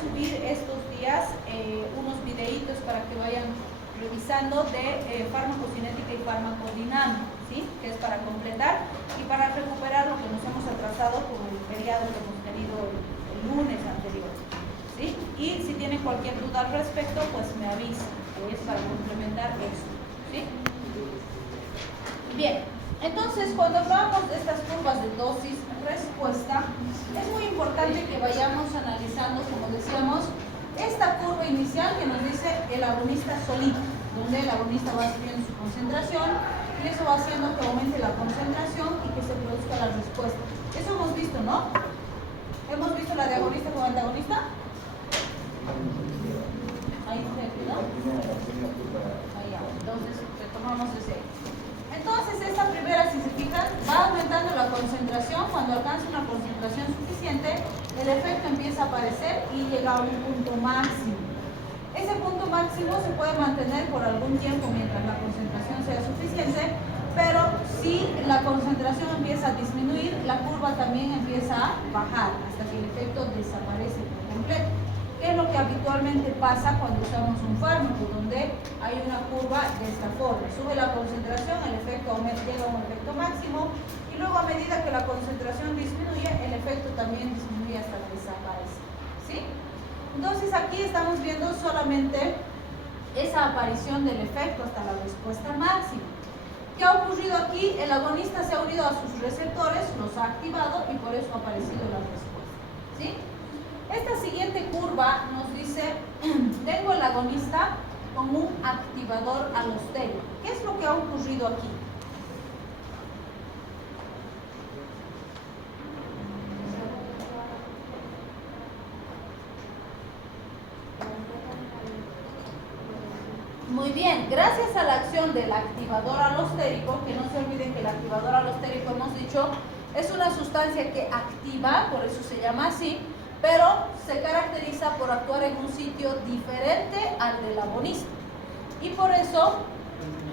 subir estos días unos videitos para que vayan revisando de farmacocinética y farmacodinámica, ¿sí? Que es para completar y para recuperar lo que nos hemos atrasado por el feriado que hemos tenido el lunes anterior, ¿sí? Y si tienen cualquier duda al respecto, pues me avisan, que es para complementar eso, ¿sí? Bien, entonces cuando hablamos de estas curvas de dosis-respuesta, es muy importante que vayamos analizando, como decíamos, esta curva inicial que nos dice el agonista solito, donde el agonista va subiendo su concentración y eso va haciendo que aumente la concentración y que se produzca la respuesta. Eso hemos visto, ¿no? ¿Hemos visto la de agonista con antagonista? Ahí se quedó. Ahí ya. Entonces retomamos ese. Entonces esta primera, si se fijan, va aumentando la concentración. Cuando alcanza una concentración suficiente, el efecto empieza a aparecer y llega a un punto máximo. Ese punto máximo se puede mantener por algún tiempo mientras la concentración sea suficiente, pero si la concentración empieza a disminuir, la curva también empieza a bajar hasta que el efecto desaparece por completo. ¿Qué es lo que habitualmente pasa cuando usamos un fármaco? Donde hay una curva de esta forma. Sube la concentración, el efecto llega a un efecto máximo y luego a medida que la concentración disminuye, el efecto también disminuye hasta que desaparece, ¿sí? Entonces aquí estamos viendo solamente esa aparición del efecto hasta la respuesta máxima. ¿Qué ha ocurrido aquí? El agonista se ha unido a sus receptores, los ha activado y por eso ha aparecido la respuesta, ¿sí? Esta siguiente curva nos dice, tengo el agonista como un activador alostérico. ¿Qué es lo que ha ocurrido aquí? Muy bien, gracias a la acción del activador alostérico, que no se olviden que el activador alostérico, hemos dicho, es una sustancia que activa, por eso se llama así, pero se caracteriza por actuar en un sitio diferente al del agonista. Y por eso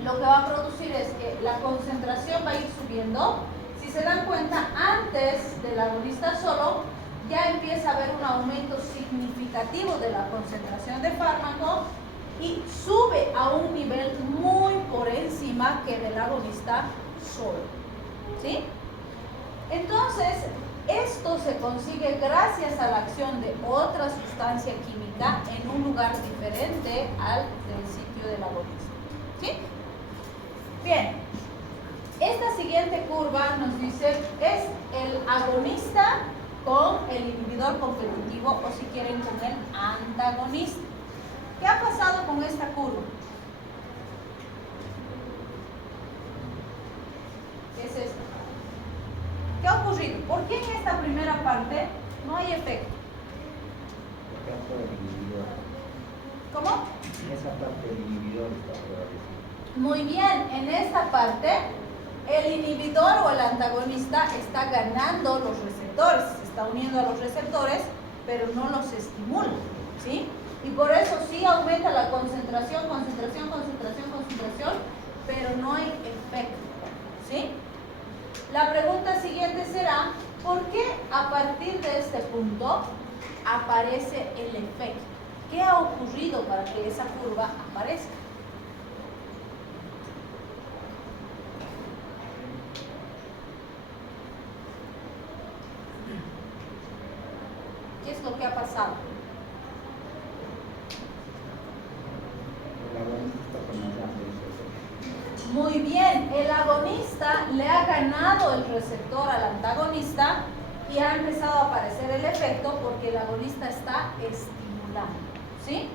lo que va a producir es que la concentración va a ir subiendo. Si se dan cuenta, antes del agonista solo, ya empieza a haber un aumento significativo de la concentración de fármaco y sube a un nivel muy por encima que del agonista solo, ¿sí? Entonces, esto se consigue gracias a la acción de otra sustancia química en un lugar diferente al del sitio del agonista, ¿sí? Bien, esta siguiente curva nos dice es el agonista con el inhibidor competitivo o si quieren con el antagonista. ¿Qué ha pasado con esta curva? ¿Qué es esta? ¿Qué ha ocurrido? ¿Por qué en esta primera parte no hay efecto? ¿Cómo? En esa parte el inhibidor está favorecido. Muy bien, en esta parte el inhibidor o el antagonista está ganando los receptores, se está uniendo a los receptores, pero no los estimula, ¿sí? Y por eso sí aumenta la concentración, pero no hay efecto, ¿sí? La pregunta siguiente será, ¿por qué a partir de este punto aparece el efecto? ¿Qué ha ocurrido para que esa curva aparezca? ¿Qué es lo que ha pasado? El agonista está comenzando eso. Muy bien, el agonista le ha ganado el receptor al antagonista y ha empezado a aparecer el efecto porque el agonista está estimulando, ¿sí?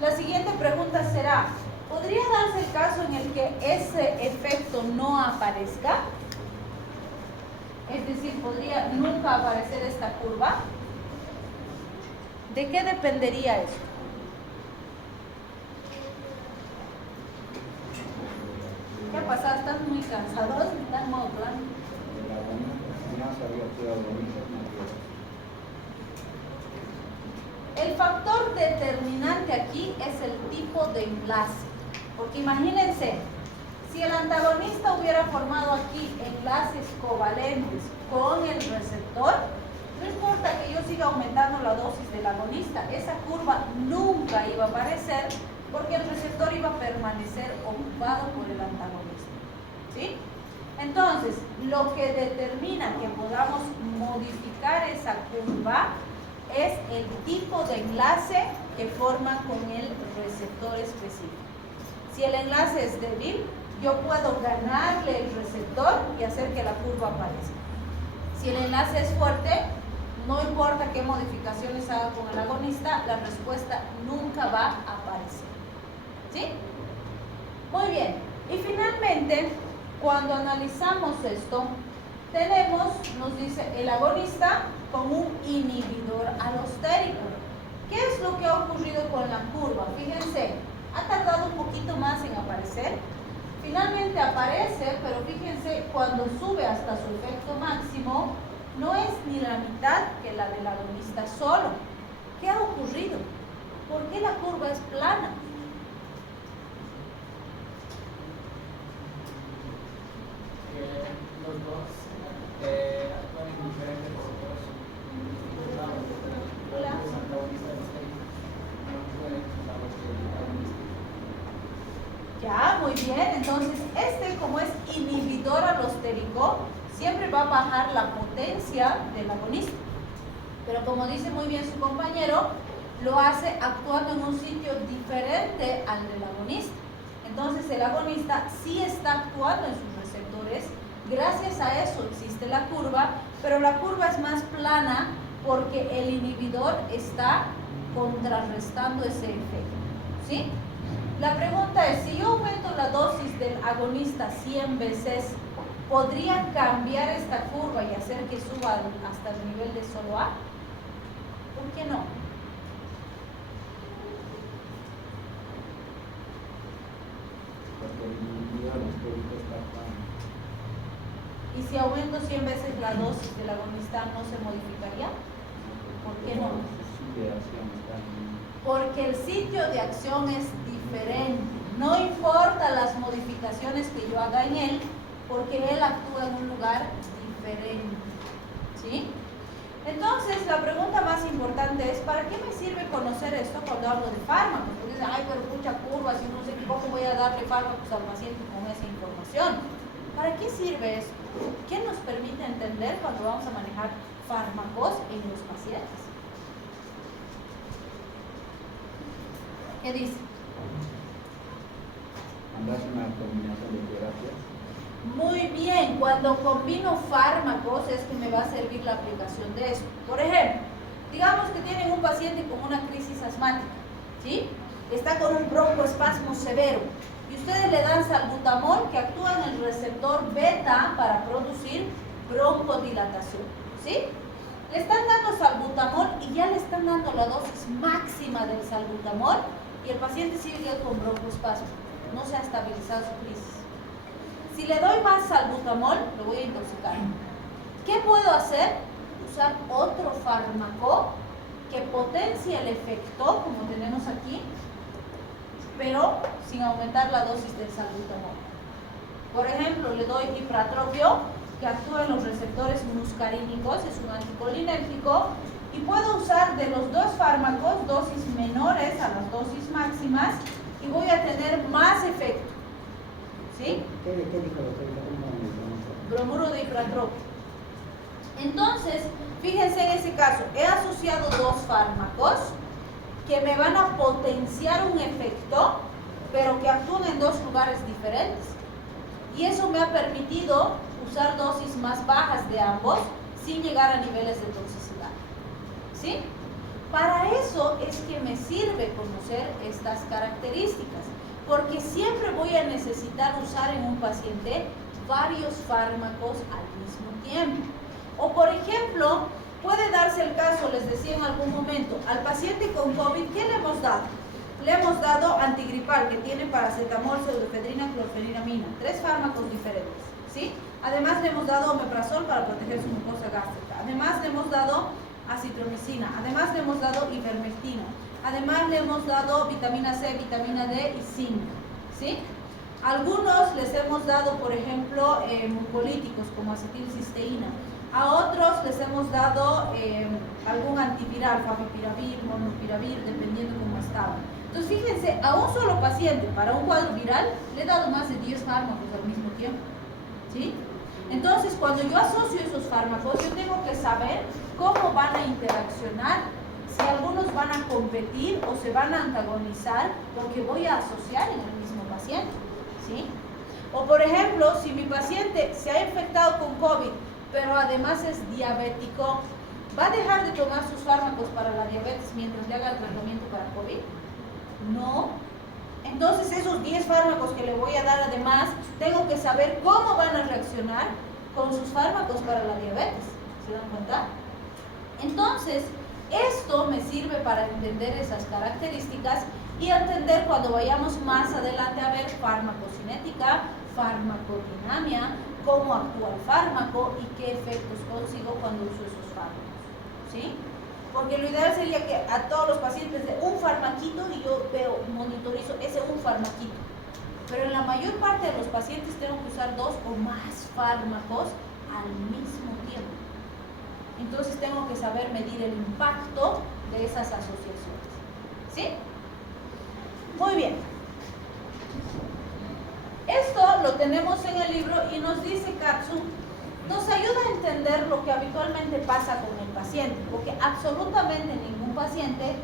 La siguiente pregunta será, ¿podría darse el caso en el que ese efecto no aparezca? Es decir, ¿podría nunca aparecer esta curva? ¿De qué dependería eso? ¿Qué ha pasado? ¿Están muy cansados? ¿Están en modo plan? El agonista, si no se había sido agonista, no había. El factor determinante aquí es el tipo de enlace. Porque imagínense, si el antagonista hubiera formado aquí enlaces covalentes con el receptor, No importa que yo siga aumentando la dosis del agonista, esa curva nunca iba a aparecer porque el receptor iba a permanecer ocupado por el antagonista. ¿Sí? Entonces, lo que determina que podamos modificar esa curva es el tipo de enlace que forma con el receptor específico. Si el enlace es débil, yo puedo ganarle el receptor y hacer que la curva aparezca. Si el enlace es fuerte, no importa qué modificaciones haga con el agonista, la respuesta nunca va a aparecer. ¿Sí? Muy bien. Y finalmente, cuando analizamos esto, nos dice el agonista con un inhibidor alostérico. ¿Qué es lo que ha ocurrido con la curva? Fíjense, ha tardado un poquito más en aparecer. Finalmente aparece, pero fíjense, cuando sube hasta su efecto máximo, no es ni la mitad que la del agonista solo. ¿Qué ha ocurrido? ¿Por qué la curva es plana? Los dos actúan en diferentes receptores. Ya, muy bien. Entonces, como es inhibidor alostérico, siempre va a bajar la potencia del agonista. Pero como dice muy bien su compañero, lo hace actuando en un sitio diferente al del agonista. Entonces, el agonista sí está actuando en sus receptores. Gracias a eso existe la curva, pero la curva es más plana porque el inhibidor está contrarrestando ese efecto. ¿Sí? La pregunta es, si yo aumento la dosis del agonista 100 veces, ¿podría cambiar esta curva y hacer que suba hasta el nivel de solo A? ¿Por qué no? Porque el inhibidor alostérico está tan... ¿Y si aumento 100 veces la dosis del agonista, no se modificaría? ¿Por qué no? Porque el sitio de acción es diferente. No importa las modificaciones que yo haga en él, porque él actúa en un lugar diferente. ¿Sí? Entonces, la pregunta más importante es, ¿para qué me sirve conocer esto cuando hablo de fármacos? Porque dicen, ay, pero mucha curva, si no sé cómo voy a darle fármacos al paciente con esa información. ¿Para qué sirve esto? ¿Qué nos permite entender cuando vamos a manejar fármacos en los pacientes? ¿Qué dice? Mandas una combinación de terapias. Muy bien, cuando combino fármacos es que me va a servir la aplicación de esto. Por ejemplo, digamos que tienen un paciente con una crisis asmática, ¿sí? Está con un broncoespasmo severo y ustedes le dan salbutamol que actúa en el receptor beta para producir broncodilatación, ¿sí? Le están dando salbutamol y ya le están dando la dosis máxima del salbutamol y el paciente sigue con broncoespasmo, no se ha estabilizado su crisis. Si le doy más salbutamol, lo voy a intoxicar. ¿Qué puedo hacer? Usar otro fármaco que potencie el efecto, como tenemos aquí, pero sin aumentar la dosis del salbutamol. Por ejemplo, le doy ipratropio, que actúa en los receptores muscarínicos, es un anticolinérgico, y puedo usar de los dos fármacos dosis menores a las dosis máximas y voy a tener más efecto. ¿Sí? Bromuro de ipratropio. Entonces, fíjense en ese caso, he asociado dos fármacos que me van a potenciar un efecto, pero que actúan en dos lugares diferentes. Y eso me ha permitido usar dosis más bajas de ambos sin llegar a niveles de toxicidad. ¿Sí? Para eso es que me sirve conocer estas características, porque siempre voy a necesitar usar en un paciente varios fármacos al mismo tiempo. O por ejemplo, puede darse el caso, les decía en algún momento, al paciente con COVID, ¿qué le hemos dado? Le hemos dado antigripal, que tiene paracetamol, pseudoefedrina, clorfeniramina, 3 fármacos diferentes, ¿sí? Además le hemos dado omeprazol para proteger su mucosa gástrica. Además le hemos dado acitromicina. Además le hemos dado ivermectina. Además le hemos dado vitamina C, vitamina D y zinc, ¿sí? Algunos les hemos dado, por ejemplo, mucolíticos como acetilcisteína. A otros les hemos dado algún antiviral, favipiravir, molnupiravir, dependiendo cómo estaban. Entonces fíjense, a un solo paciente para un cuadro viral le he dado más de 10 fármacos al mismo tiempo, ¿sí? Entonces cuando yo asocio esos fármacos, yo tengo que saber cómo van a interaccionar, si algunos van a competir o se van a antagonizar, porque voy a asociar en el mismo paciente, ¿sí? O por ejemplo, si mi paciente se ha infectado con COVID, pero además es diabético, ¿va a dejar de tomar sus fármacos para la diabetes mientras le haga el tratamiento para COVID? No. Entonces esos 10 fármacos que le voy a dar además, tengo que saber cómo van a reaccionar con sus fármacos para la diabetes. ¿Se dan cuenta? Entonces, esto me sirve para entender esas características y entender cuando vayamos más adelante a ver farmacocinética, farmacodinamia, cómo actúa el fármaco y qué efectos consigo cuando uso esos fármacos, ¿sí? Porque lo ideal sería que a todos los pacientes de un farmaquito y yo veo, monitorizo ese un farmaquito. Pero en la mayor parte de los pacientes tengo que usar 2 o más fármacos al mismo tiempo. Entonces tengo que saber medir el impacto de esas asociaciones, ¿sí? Muy bien. Esto lo tenemos en el libro y nos dice Katsu, nos ayuda a entender lo que habitualmente pasa con el paciente, porque absolutamente ningún paciente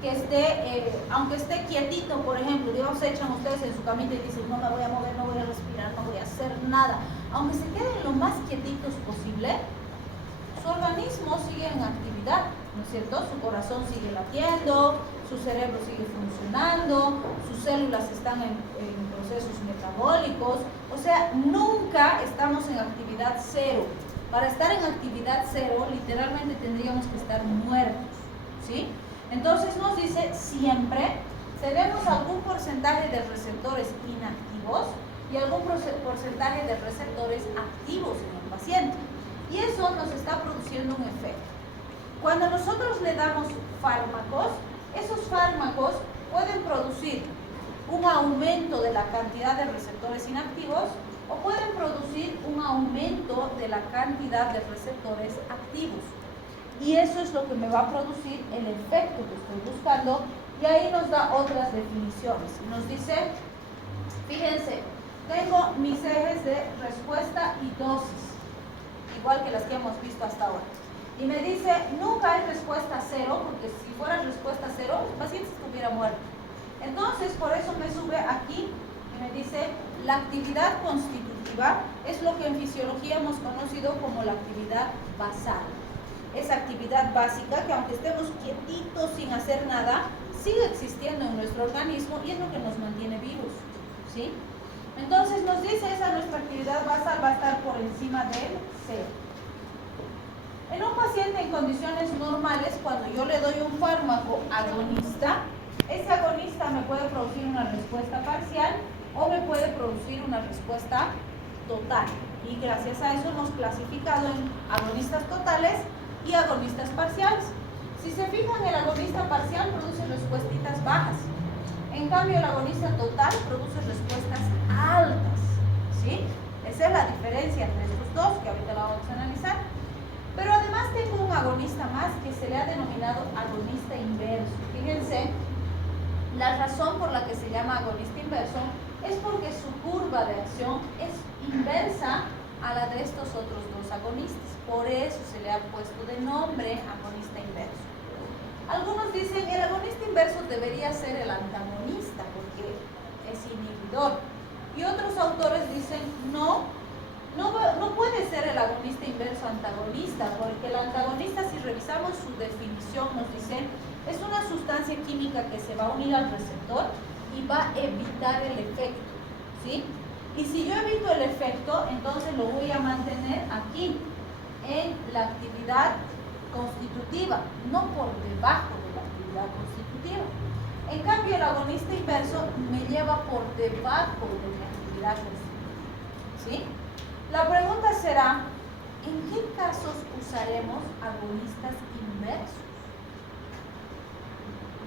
que esté, aunque esté quietito, por ejemplo, digamos, se echan ustedes en su camita y dicen, no me voy a mover, no voy a respirar, no voy a hacer nada, aunque se queden lo más quietitos posible, su organismo sigue en actividad, ¿no es cierto? Su corazón sigue latiendo, su cerebro sigue funcionando, sus células están en procesos metabólicos, o sea, nunca estamos en actividad cero. Para estar en actividad cero, literalmente tendríamos que estar muertos, ¿sí? Entonces nos dice, siempre tenemos algún porcentaje de receptores inactivos y algún porcentaje de receptores activos en el paciente. Y eso nos está produciendo un efecto. Cuando nosotros le damos fármacos, esos fármacos pueden producir un aumento de la cantidad de receptores inactivos o pueden producir un aumento de la cantidad de receptores activos. Y eso es lo que me va a producir el efecto que estoy buscando. Y ahí nos da otras definiciones. Nos dice, fíjense, tengo mis ejes de respuesta y dosis, igual que las que hemos visto hasta ahora. Y me dice, nunca hay respuesta cero, porque si fuera respuesta cero, el paciente estuviera muerto. Entonces, por eso me sube aquí y me dice, la actividad constitutiva es lo que en fisiología hemos conocido como la actividad basal. Esa actividad básica que aunque estemos quietitos sin hacer nada, sigue existiendo en nuestro organismo y es lo que nos mantiene vivos, ¿sí? Entonces nos dice esa nuestra actividad basal va a estar por encima del 0. En un paciente en condiciones normales, cuando yo le doy un fármaco agonista, ese agonista me puede producir una respuesta parcial o me puede producir una respuesta total. Y gracias a eso hemos clasificado en agonistas totales y agonistas parciales. Si se fijan, el agonista parcial produce respuestas bajas. En cambio, el agonista total produce respuestas altas, ¿sí? Esa es la diferencia entre estos dos, que ahorita la vamos a analizar. Pero además tengo un agonista más que se le ha denominado agonista inverso. Fíjense, la razón por la que se llama agonista inverso es porque su curva de acción es inversa a la de estos otros dos agonistas. Por eso se le ha puesto de nombre agonista inverso. Algunos dicen el agonista inverso debería ser el antagonista porque es inhibidor. Y otros autores dicen no puede ser el agonista inverso antagonista, porque el antagonista, si revisamos su definición, nos dice es una sustancia química que se va a unir al receptor y va a evitar el efecto, ¿sí? Y si yo evito el efecto, entonces lo voy a mantener aquí, en la actividad constitutiva, no por debajo de la actividad constitutiva. En cambio, el agonista inverso me lleva por debajo de mi actividad constitutiva, ¿sí? La pregunta será, ¿en qué casos usaremos agonistas inversos?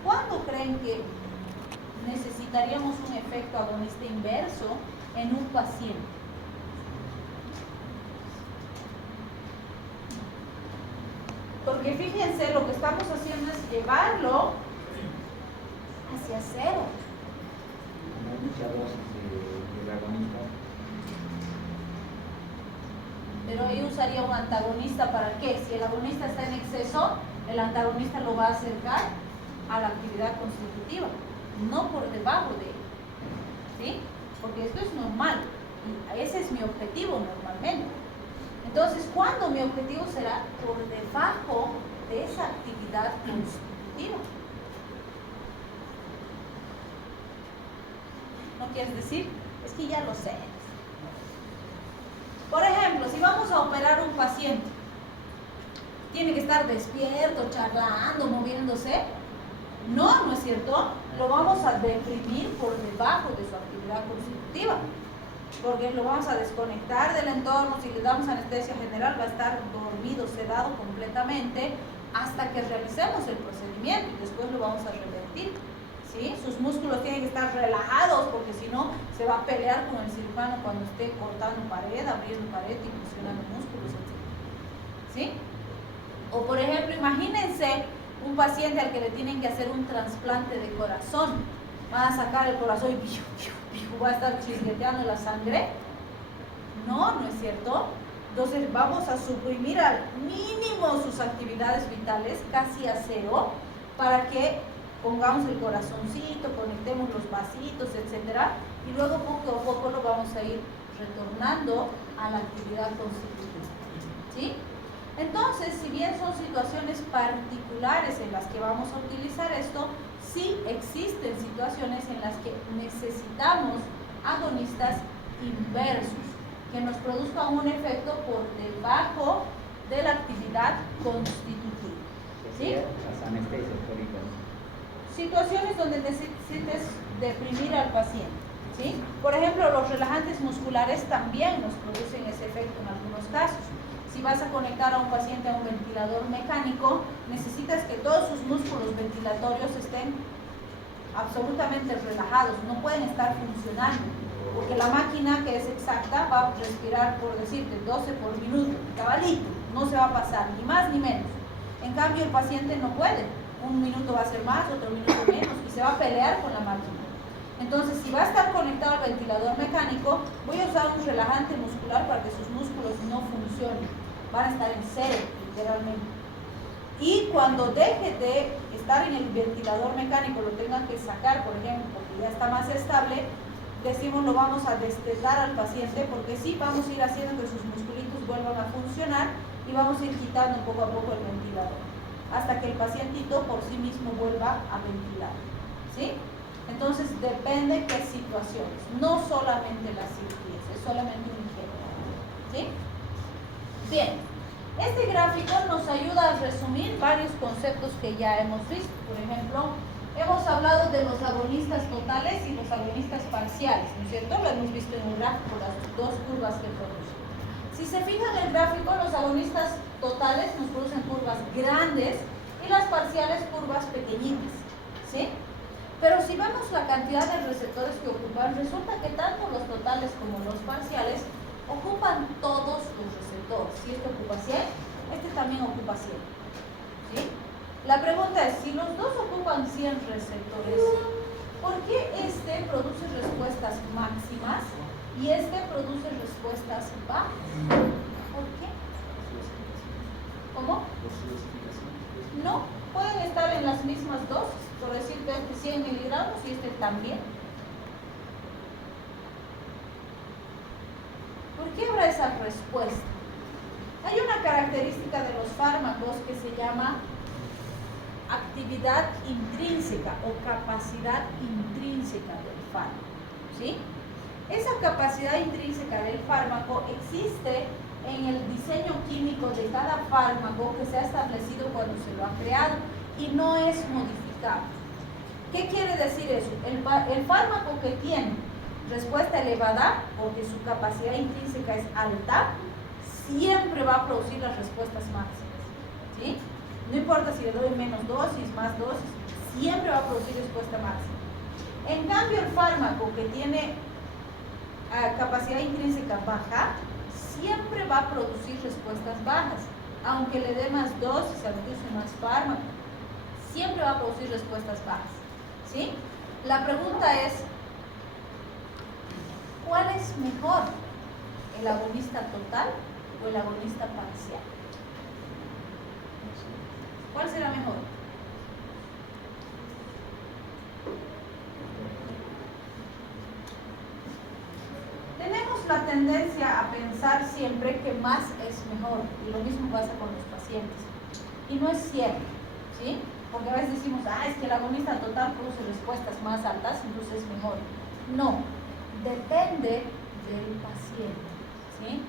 ¿Cuándo creen que necesitaríamos un efecto agonista inverso en un paciente? Porque fíjense, lo que estamos haciendo es llevarlo hacia cero. Como hay mucha dosis de agonista. Pero yo usaría un antagonista ¿para qué? Si el agonista está en exceso, el antagonista lo va a acercar a la actividad constitutiva, no por debajo de ella. ¿Sí? Porque esto es normal. Y ese es mi objetivo normalmente. Entonces, ¿cuándo mi objetivo será por debajo de esa actividad constitutiva? ¿No quieres decir? Es que ya lo sé. Por ejemplo, si vamos a operar un paciente, tiene que estar despierto, charlando, moviéndose. No, ¿no es cierto? Lo vamos a deprimir por debajo de su actividad constitutiva. Porque lo vamos a desconectar del entorno. Si le damos anestesia general, va a estar dormido, sedado completamente hasta que realicemos el procedimiento y después lo vamos a revertir. ¿Sí? Sus músculos tienen que estar relajados porque si no se va a pelear con el cirujano cuando esté cortando pared, abriendo pared y fusionando músculos, etc. ¿Sí? O por ejemplo, imagínense un paciente al que le tienen que hacer un trasplante de corazón. Van a sacar el corazón y va a estar chisgueteando la sangre. No, ¿no es cierto? Entonces vamos a suprimir al mínimo sus actividades vitales, casi a cero, para que pongamos el corazoncito, conectemos los vasitos, etcétera, y luego poco a poco lo vamos a ir retornando a la actividad constitutiva. ¿Sí? Entonces, si bien son situaciones particulares en las que vamos a utilizar esto, sí existen situaciones en las que necesitamos agonistas inversos que nos produzcan un efecto por debajo de la actividad constitutiva. ¿Sí? Las anestesias, por ejemplo. Situaciones donde necesites deprimir al paciente. ¿Sí? Por ejemplo, los relajantes musculares también nos producen ese efecto en algunos casos. Si vas a conectar a un paciente a un ventilador mecánico, necesitas que todos sus músculos ventilatorios estén absolutamente relajados, no pueden estar funcionando, porque la máquina, que es exacta, va a respirar, por decirte, 12 por minuto, cabalito, no se va a pasar, ni más ni menos. En cambio, el paciente no puede, un minuto va a ser más, otro minuto menos, y se va a pelear con la máquina. Entonces, si va a estar conectado al ventilador mecánico, voy a usar un relajante muscular para que sus músculos no funcionen. Van a estar en cero, literalmente. Y cuando deje de estar en el ventilador mecánico, lo tengan que sacar, por ejemplo, porque ya está más estable, decimos lo vamos a destetar al paciente, porque sí vamos a ir haciendo que sus musculitos vuelvan a funcionar y vamos a ir quitando poco a poco el ventilador, hasta que el pacientito por sí mismo vuelva a ventilar. ¿Sí? Entonces depende qué situaciones, no solamente las cirugías, es solamente un ejemplo. ¿Sí? Bien, este gráfico nos ayuda a resumir varios conceptos que ya hemos visto. Por ejemplo, hemos hablado de los agonistas totales y los agonistas parciales, ¿no es cierto? Lo hemos visto en el gráfico, las dos curvas que producen. Si se fijan en el gráfico, los agonistas totales nos producen curvas grandes y las parciales curvas pequeñitas, ¿sí? Pero si vemos la cantidad de receptores que ocupan, resulta que tanto los totales como los parciales ocupan todos los receptores. Si este ocupa 100, este también ocupa 100. ¿Sí? La pregunta es, si los dos ocupan 100 receptores, ¿por qué este produce respuestas máximas y este produce respuestas bajas? ¿Por qué? ¿Cómo? No, pueden estar en las mismas dosis. Por decirte, este 100 miligramos y este también. ¿Por qué habrá esa respuesta? Hay una característica de los fármacos que se llama actividad intrínseca o capacidad intrínseca del fármaco. ¿Sí? Esa capacidad intrínseca del fármaco existe en el diseño químico de cada fármaco que se ha establecido cuando se lo ha creado y no es modificable. ¿Qué quiere decir eso? El fármaco que tiene respuesta elevada, porque su capacidad intrínseca es alta, siempre va a producir las respuestas máximas. ¿Sí? No importa si le doy menos dosis, más dosis, siempre va a producir respuesta máxima. En cambio, el fármaco que tiene capacidad intrínseca baja, siempre va a producir respuestas bajas. aunque le dé más dosis, aunque use más fármaco, siempre va a producir respuestas bajas, ¿sí? La pregunta es, ¿cuál es mejor? ¿El agonista total o el agonista parcial? ¿Cuál será mejor? Tenemos la tendencia a pensar siempre que más es mejor, y lo mismo pasa con los pacientes. Y no es cierto, ¿sí? Porque a veces decimos, es que el agonista total produce respuestas más altas, entonces es mejor. No, depende del paciente, ¿sí?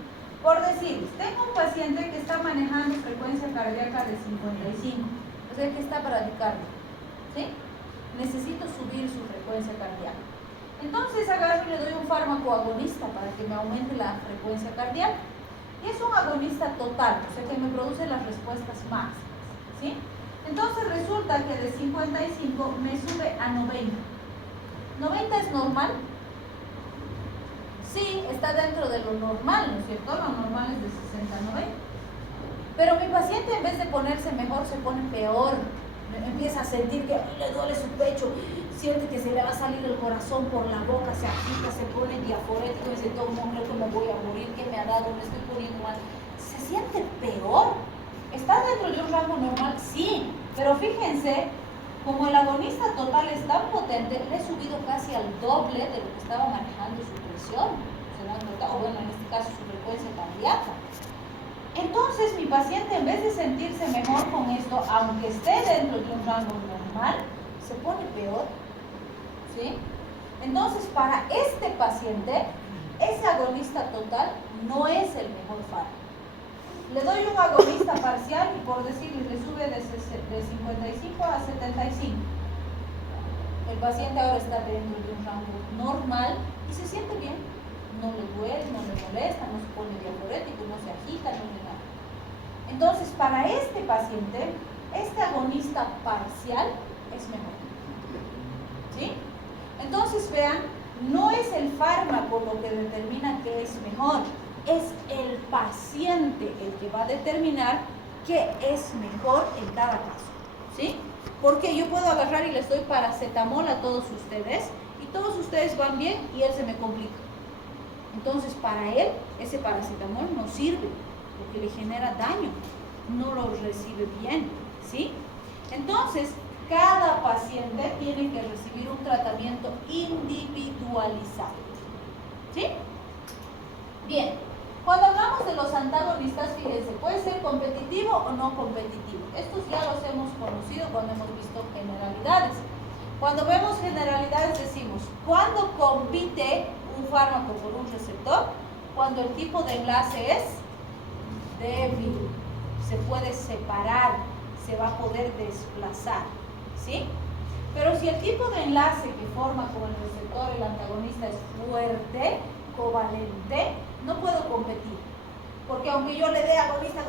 Por decir, tengo un paciente que está manejando frecuencia cardíaca de 55, o sea que está bradicardia, ¿sí? Necesito subir su frecuencia cardíaca. Entonces agarro y le doy un fármaco agonista para que me aumente la frecuencia cardíaca. Y es un agonista total, o sea que me produce las respuestas máximas, ¿sí? Entonces resulta que de 55 me sube a 90. ¿90 es normal? Sí, está dentro de lo normal, ¿no es cierto? Lo normal es de 60 a 90. Pero mi paciente en vez de ponerse mejor se pone peor. Empieza a sentir que le duele su pecho, siente que se le va a salir el corazón por la boca, se agita, se pone diaforético y dice, todo no creo que me voy a morir, ¿qué me ha dado? Me estoy poniendo mal. Se siente peor. ¿Está dentro de un rango normal? Sí, pero fíjense, como el agonista total es tan potente, le he subido casi al doble de lo que estaba manejando su presión, ¿se dan cuenta? O bueno, en este caso su frecuencia cardíaca. Entonces mi paciente, en vez de sentirse mejor con esto, aunque esté dentro de un rango normal, se pone peor, ¿sí? Entonces para este paciente, ese agonista total no es el mejor fármaco. Le doy un agonista parcial y por decirle, le sube de 55 a 75. El paciente ahora está dentro de un rango normal y se siente bien. No le duele, no le molesta, no se pone diaforético, no se agita, no le nada. Entonces, para este paciente, este agonista parcial es mejor. ¿Sí? Entonces, vean, no es el fármaco lo que determina que es mejor, es el paciente el que va a determinar qué es mejor en cada caso. ¿Sí? Porque yo puedo agarrar y les doy paracetamol a todos ustedes y todos ustedes van bien y él se me complica. Entonces, para él, ese paracetamol no sirve, porque le genera daño, no lo recibe bien, ¿sí? Entonces, cada paciente tiene que recibir un tratamiento individualizado, ¿sí? Bien, cuando hablamos de los antagonistas, fíjense, puede ser competitivo o no competitivo. Estos ya los hemos conocido cuando hemos visto generalidades. Cuando vemos generalidades decimos, ¿cuándo compite un fármaco por un receptor? Cuando el tipo de enlace es débil, se puede separar, se va a poder desplazar, ¿sí? Pero si el tipo de enlace que forma con el receptor, el antagonista, es fuerte, covalente, no puedo competir. Porque aunque yo le dé agonista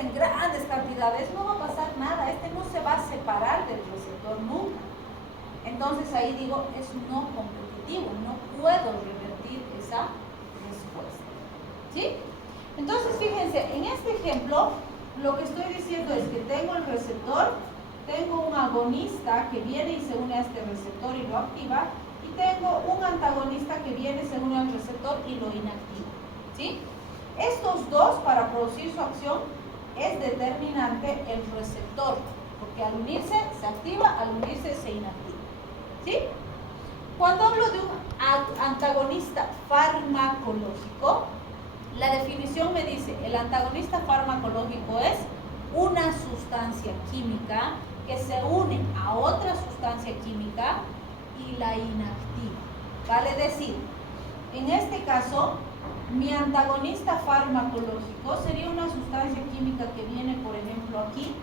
en grandes cantidades, no va a pasar nada, este no se va a separar del receptor nunca. Entonces ahí digo, es no competitivo, no puedo revertir esa respuesta, ¿sí? Entonces fíjense, en este ejemplo, lo que estoy diciendo es que tengo el receptor, tengo un agonista que viene y se une a este receptor y lo activa, y tengo un antagonista que viene, se une al receptor y lo inactiva, ¿sí? Estos dos, para producir su acción, es determinante el receptor, porque al unirse se activa, al unirse se inactiva, ¿sí? Cuando hablo de un antagonista farmacológico, la definición me dice, el antagonista farmacológico es una sustancia química que se une a otra sustancia química y la inactiva. Vale decir, en este caso, mi antagonista farmacológico sería una sustancia química que viene, por ejemplo, aquí,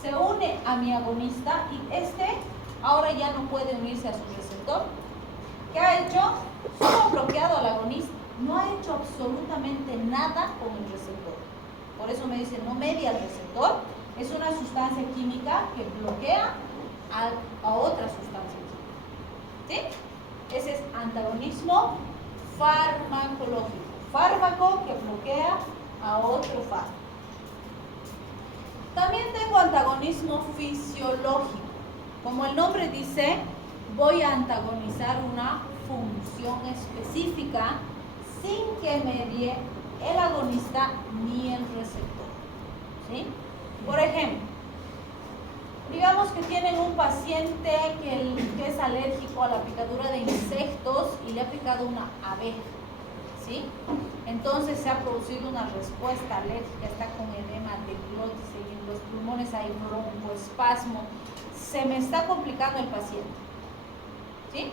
se une a mi agonista y este ahora ya no puede unirse a su receptor. ¿Qué ha hecho? Solo ha bloqueado al agonista. No ha hecho absolutamente nada con el receptor. Por eso me dicen, no media el receptor. Es una sustancia química que bloquea a otra sustancia química, ¿sí? Ese es antagonismo farmacológico. Fármaco que bloquea a otro fármaco. También tengo antagonismo fisiológico. Como el nombre dice, voy a antagonizar una función específica sin que medie el agonista ni el receptor. ¿Sí? Por ejemplo, digamos que tienen un paciente que es alérgico a la picadura de insectos y le ha picado una abeja. ¿Sí? Entonces se ha producido una respuesta alérgica, está con edema de glotis, en los pulmones hay broncoespasmo, se me está complicando el paciente. ¿Sí?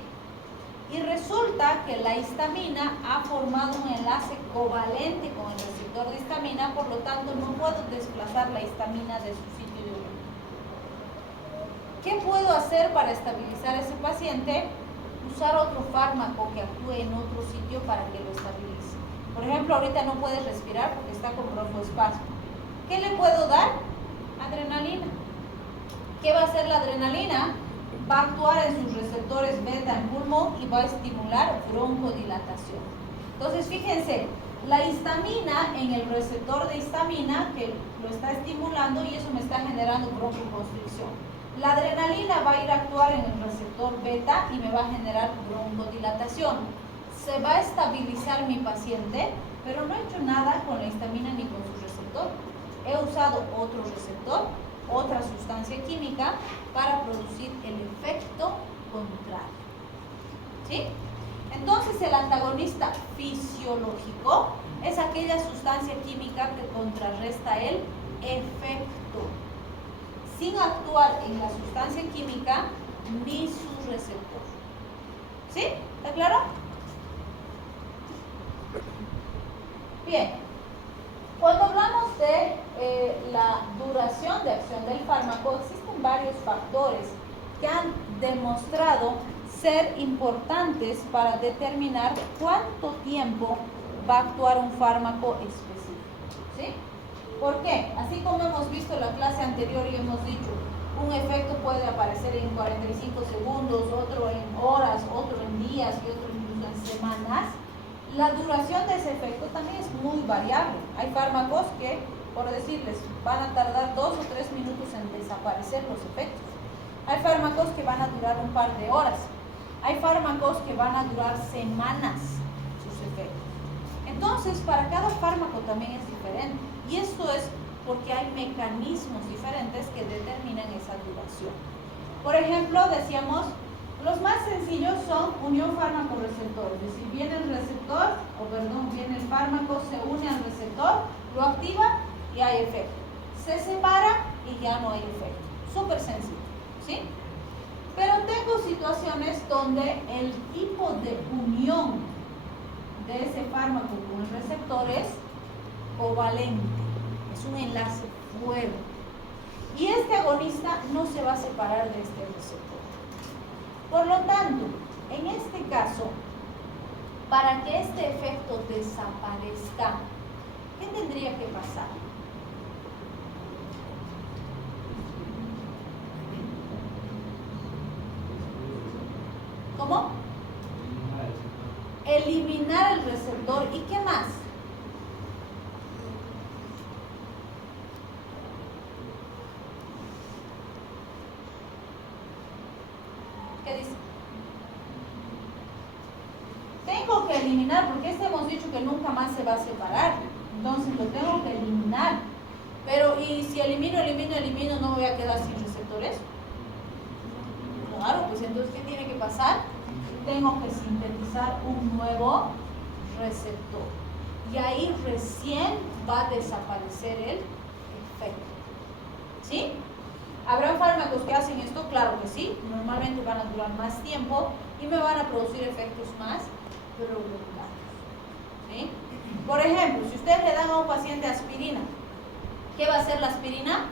Y resulta que la histamina ha formado un enlace covalente con el receptor de histamina, por lo tanto no puedo desplazar la histamina de su sitio de origen. ¿Qué puedo hacer para estabilizar a ese paciente? Usar otro fármaco que actúe en otro sitio para que lo estabilice. Por ejemplo, ahorita no puede respirar porque está con broncoespasmo. ¿Qué le puedo dar? Adrenalina. ¿Qué va a hacer la adrenalina? Va a actuar en sus receptores beta en pulmón y va a estimular broncodilatación. Entonces, fíjense, la histamina en el receptor de histamina que lo está estimulando y eso me está generando broncoconstricción. La adrenalina va a ir a actuar en el receptor beta y me va a generar broncodilatación. Se va a estabilizar mi paciente, pero no he hecho nada con la histamina ni con su receptor. He usado otro receptor, otra sustancia química para producir el efecto contrario. ¿Sí? Entonces el antagonista fisiológico es aquella sustancia química que contrarresta el efecto, sin actuar en la sustancia química ni su receptor. ¿Sí? ¿Está claro? Bien. Cuando hablamos de la duración de acción del fármaco, existen varios factores que han demostrado ser importantes para determinar cuánto tiempo va a actuar un fármaco específico. ¿Sí? ¿Por qué? Así como hemos visto en la clase anterior y hemos dicho, un efecto puede aparecer en 45 segundos, otro en horas, otro en días y otro incluso en semanas, la duración de ese efecto también es muy variable. Hay fármacos que, por decirles, van a tardar 2 o 3 minutos en desaparecer los efectos. Hay fármacos que van a durar un par de horas. Hay fármacos que van a durar semanas sus efectos. Entonces, para cada fármaco también es diferente. Y esto es porque hay mecanismos diferentes que determinan esa duración. Por ejemplo, decíamos, los más sencillos son unión fármaco-receptor. Es decir, viene el receptor, viene el fármaco, se une al receptor, lo activa y hay efecto. Se separa y ya no hay efecto. Súper sencillo, ¿sí? Pero tengo situaciones donde el tipo de unión de ese fármaco con el receptor es covalente, es un enlace fuerte. Y este agonista no se va a separar de este receptor. Por lo tanto, en este caso, para que este efecto desaparezca, ¿qué tendría que pasar? ¿Cómo? Eliminar el receptor. ¿Y qué más? ¿Qué dice? Tengo que eliminar, porque hemos dicho que nunca más se va a separar. Entonces lo tengo que eliminar. Pero, ¿y si elimino, no voy a quedar sin receptores? Claro, pues entonces, ¿qué tiene que pasar? Tengo que sintetizar un nuevo receptor. Y ahí recién va a desaparecer el efecto. ¿Sí? ¿Habrá fármacos que hacen esto? Claro que sí. Normalmente van a durar más tiempo y me van a producir efectos más prolongados. ¿Sí? Por ejemplo, si ustedes le dan a un paciente aspirina, ¿qué va a hacer la aspirina?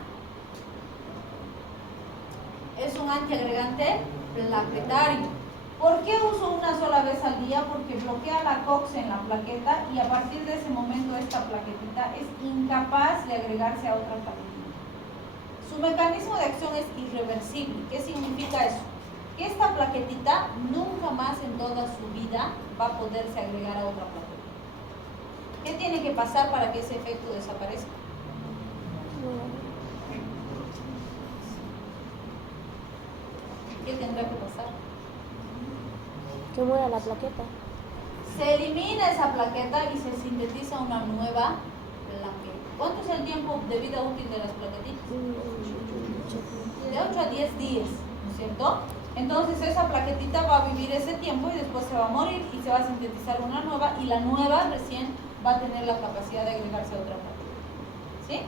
Es un antiagregante plaquetario. ¿Por qué uso una sola vez al día? Porque bloquea la COX en la plaqueta y a partir de ese momento esta plaquetita es incapaz de agregarse a otra plaquetita. Su mecanismo de acción es irreversible. ¿Qué significa eso? Que esta plaquetita nunca más en toda su vida va a poderse agregar a otra plaqueta. ¿Qué tiene que pasar para que ese efecto desaparezca? ¿Qué tendrá que pasar? Que muera la plaqueta. Se elimina esa plaqueta y se sintetiza una nueva plaqueta. ¿Cuánto es el tiempo de vida útil de las plaquetitas? De 8 a 10 días, ¿no es cierto? Entonces esa plaquetita va a vivir ese tiempo y después se va a morir y se va a sintetizar una nueva, y la nueva recién va a tener la capacidad de agregarse a otra plaqueta. ¿Sí?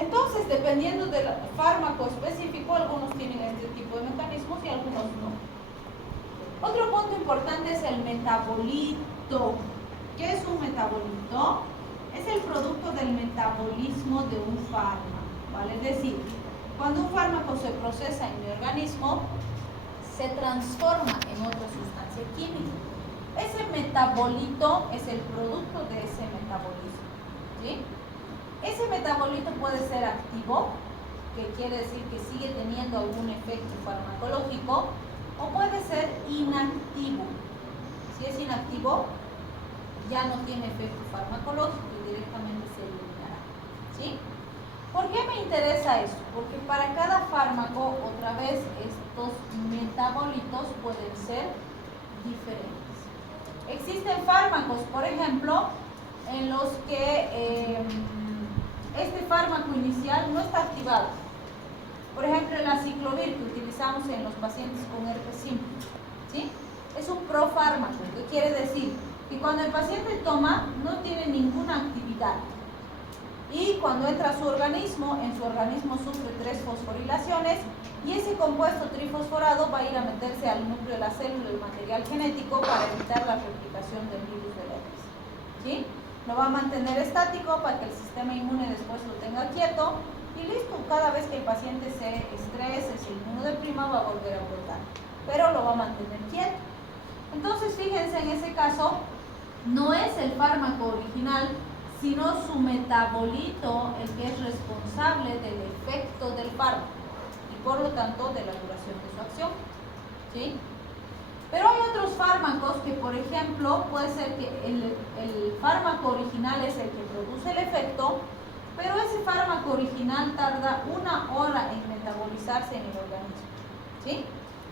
Entonces, dependiendo del fármaco específico, algunos tienen este tipo de mecanismos y algunos no. Otro punto importante es el metabolito. ¿Qué es un metabolito? Es el producto del metabolismo de un fármaco, ¿vale? Es decir, cuando un fármaco se procesa en mi organismo, se transforma en otra sustancia química. Ese metabolito es el producto de ese metabolismo, ¿sí? Ese metabolito puede ser activo, que quiere decir que sigue teniendo algún efecto farmacológico, o puede ser inactivo. Si es inactivo, ya no tiene efecto farmacológico y directamente se eliminará, ¿sí? ¿Por qué me interesa eso? Porque para cada fármaco, otra vez, estos metabolitos pueden ser diferentes. Existen fármacos, por ejemplo, en los que este fármaco inicial no está activado. Por ejemplo, el aciclovir que utilizamos en los pacientes con herpes simple, ¿sí? Es un profármaco, que quiere decir que cuando el paciente toma no tiene ninguna actividad. Y cuando entra a su organismo, en su organismo sufre 3 fosforilaciones y ese compuesto trifosforado va a ir a meterse al núcleo de la célula, el material genético, para evitar la replicación del virus del herpes, ¿sí? Lo va a mantener estático para que el sistema inmune después lo tenga quieto y listo. Cada vez que el paciente se estrese, se inmunodeprima, va a volver a brotar, pero lo va a mantener quieto. Entonces, fíjense, en ese caso, no es el fármaco original, sino su metabolito el que es responsable del efecto del fármaco y por lo tanto de la duración de su acción, ¿sí? Pero hay otros fármacos que, por ejemplo, puede ser que el fármaco original es el que produce el efecto, pero ese fármaco original tarda 1 hora en metabolizarse en el organismo, ¿sí?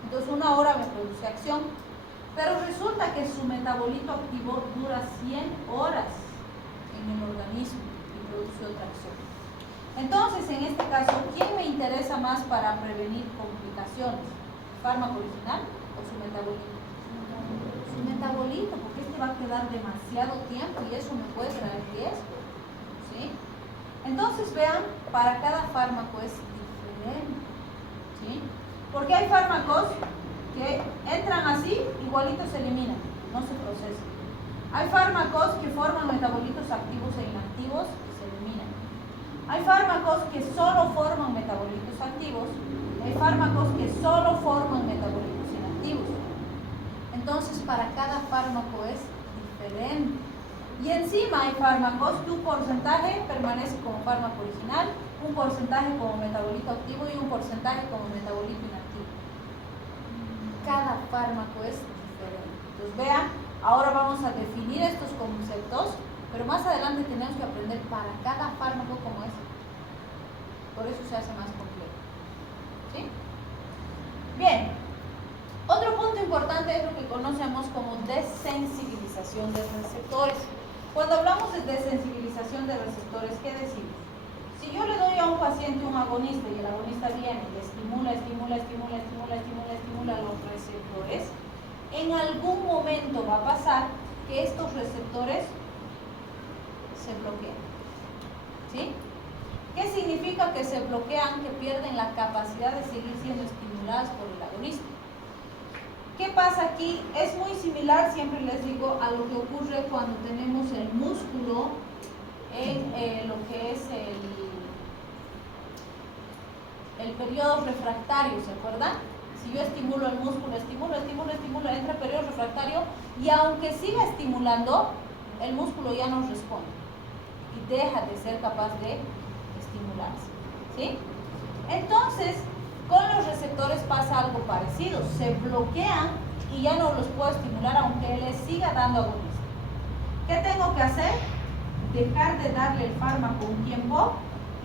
Entonces 1 hora me produce acción, pero resulta que su metabolito activo dura 100 horas en el organismo y produce otra acción. Entonces, en este caso, ¿quién me interesa más para prevenir complicaciones? ¿El fármaco original o su metabolito? Su metabolito, porque este va a quedar demasiado tiempo y eso me puede traer riesgo, ¿sí? Entonces, vean, para cada fármaco es diferente, ¿sí? Porque hay fármacos que entran así, igualitos se eliminan, no se procesan. Hay fármacos que forman metabolitos activos e inactivos y se eliminan. Hay fármacos que solo forman metabolitos activos, hay fármacos que solo forman metabolitos inactivos. Entonces, para cada fármaco es diferente. Y encima hay fármacos que un porcentaje permanece como fármaco original, un porcentaje como metabolito activo y un porcentaje como metabolito inactivo. Cada fármaco es diferente. Entonces, vean, ahora vamos a definir estos conceptos, pero más adelante tenemos que aprender para cada fármaco cómo es. Por eso se hace más complejo, ¿sí? Bien, otro punto importante es lo que conocemos como desensibilización de receptores. Cuando hablamos de desensibilización de receptores, ¿qué decimos? Si yo le doy a un paciente un agonista y el agonista viene y le estimula los receptores, en algún momento va a pasar que estos receptores se bloquean, ¿sí? ¿Qué significa que se bloquean? Que pierden la capacidad de seguir siendo estimuladas por el agonista. ¿Qué pasa aquí? Es muy similar, siempre les digo, a lo que ocurre cuando tenemos el músculo en lo que es el periodo refractario, ¿se acuerdan? Si yo estimulo el músculo, estimulo, entra el periodo refractario y aunque siga estimulando, el músculo ya no responde y deja de ser capaz de estimularse, ¿sí? Entonces, con los receptores pasa algo parecido, se bloquean y ya no los puedo estimular aunque les siga dando agonista. ¿Qué tengo que hacer? Dejar de darle el fármaco un tiempo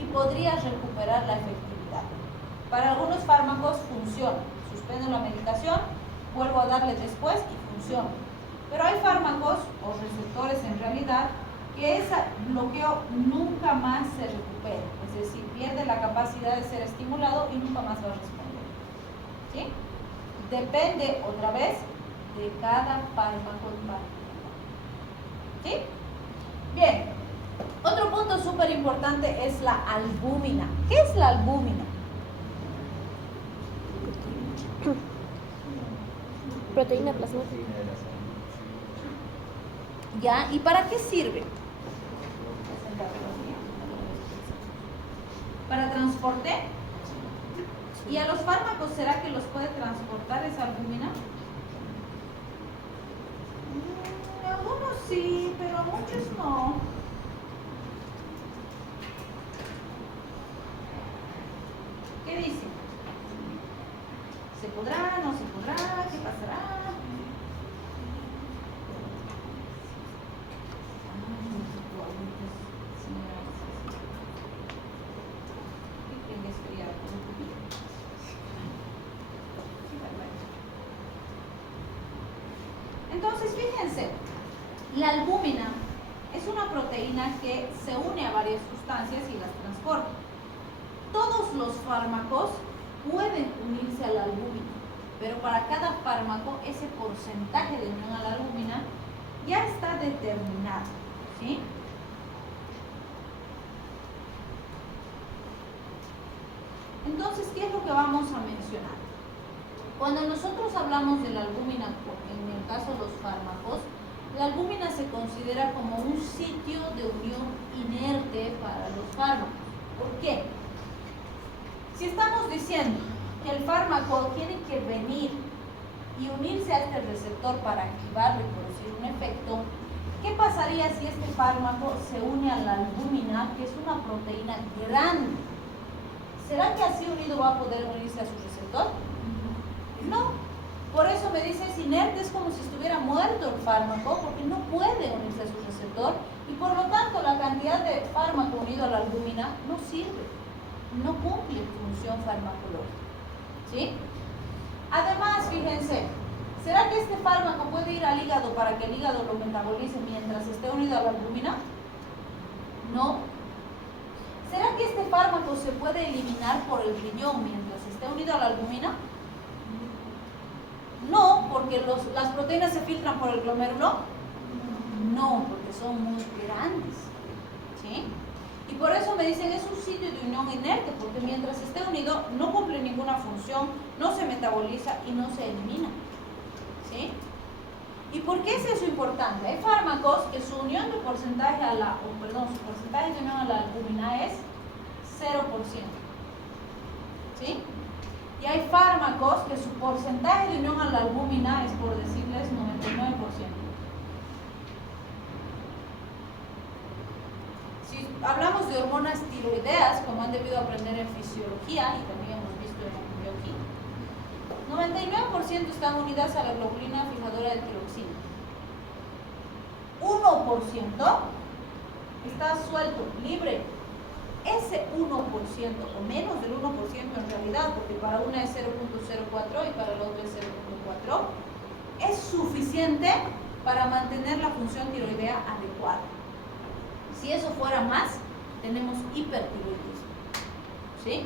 y podría recuperar la efectividad. Para algunos fármacos funciona, suspendo la medicación, vuelvo a darle después y funciona. Pero hay fármacos o receptores en realidad que ese bloqueo nunca más se recupera, es decir, pierde la capacidad de ser estimulado y nunca más va a responder. ¿Sí? Depende otra vez de cada fármaco en particular. ¿Sí? Bien, otro punto súper importante es la albúmina. ¿Qué es la albúmina? Proteína plasmática. ¿Ya? ¿Y para qué sirve? ¿Para transporte? ¿Y a los fármacos será que los puede transportar esa albúmina? Algunos sí, pero muchos no. ¿Qué dicen? ¿Se podrá? ¿No se podrá? ¿Qué pasará? Entonces, fíjense, la albúmina es una proteína que se une a varias sustancias y las transporta. Todos los fármacos pueden unirse a la albúmina, pero para cada fármaco ese porcentaje de unión a la albúmina ya está determinado, ¿sí? Entonces, ¿qué es lo que vamos a mencionar? Cuando nosotros hablamos de la albúmina, en el caso de los fármacos, la albúmina se considera como un sitio de unión inerte para los fármacos. ¿Por qué? Si estamos diciendo que el fármaco tiene que venir y unirse a este receptor para activarlo y producir un efecto, ¿qué pasaría si este fármaco se une a la albúmina, que es una proteína grande? ¿Será que así unido va a poder unirse a su receptor? No. Por eso me dice es inerte, es como si estuviera muerto el fármaco, porque no puede unirse a su receptor y por lo tanto la cantidad de fármaco unido a la albúmina no sirve, no cumple función farmacológica. ¿Sí? Además, fíjense, ¿será que este fármaco puede ir al hígado para que el hígado lo metabolice mientras esté unido a la albúmina? No. ¿Será que este fármaco se puede eliminar por el riñón mientras esté unido a la albúmina? No, porque las proteínas se filtran por el glomérulo. No, porque son muy grandes. ¿Sí? Y por eso me dicen es un sitio de unión inerte, porque mientras esté unido no cumple ninguna función, no se metaboliza y no se elimina. ¿Sí? ¿Y por qué es eso importante? Hay fármacos que su unión de porcentaje a la, su porcentaje de unión a la albúmina es 0%. ¿Sí? Y hay fármacos que su porcentaje de unión a la albúmina es, por decirles, 99%. Si hablamos de hormonas tiroideas, como han debido aprender en fisiología y también hemos visto en bioquímica, 99% están unidas a la globulina fijadora de tiroxina. 1% está suelto, libre. Ese 1% o menos del 1% en realidad, porque para una es 0.04 y para la otra es 0.4, es suficiente para mantener la función tiroidea adecuada. Si eso fuera más, tenemos hipertiroidismo. ¿Sí?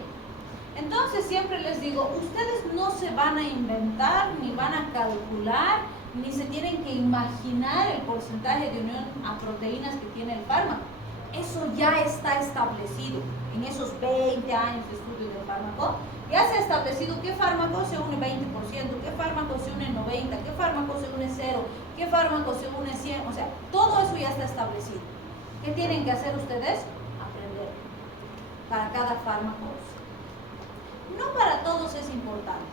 Entonces siempre les digo, ustedes no se van a inventar, ni van a calcular, ni se tienen que imaginar el porcentaje de unión a proteínas que tiene el fármaco. Eso ya está establecido en esos 20 años de estudio del fármaco. Ya se ha establecido qué fármaco se une 20%, qué fármaco se une 90%, qué fármaco se une 0%, qué fármaco se une 100%. O sea, todo eso ya está establecido. ¿Qué tienen que hacer ustedes? Aprender para cada fármaco. No para todos es importante.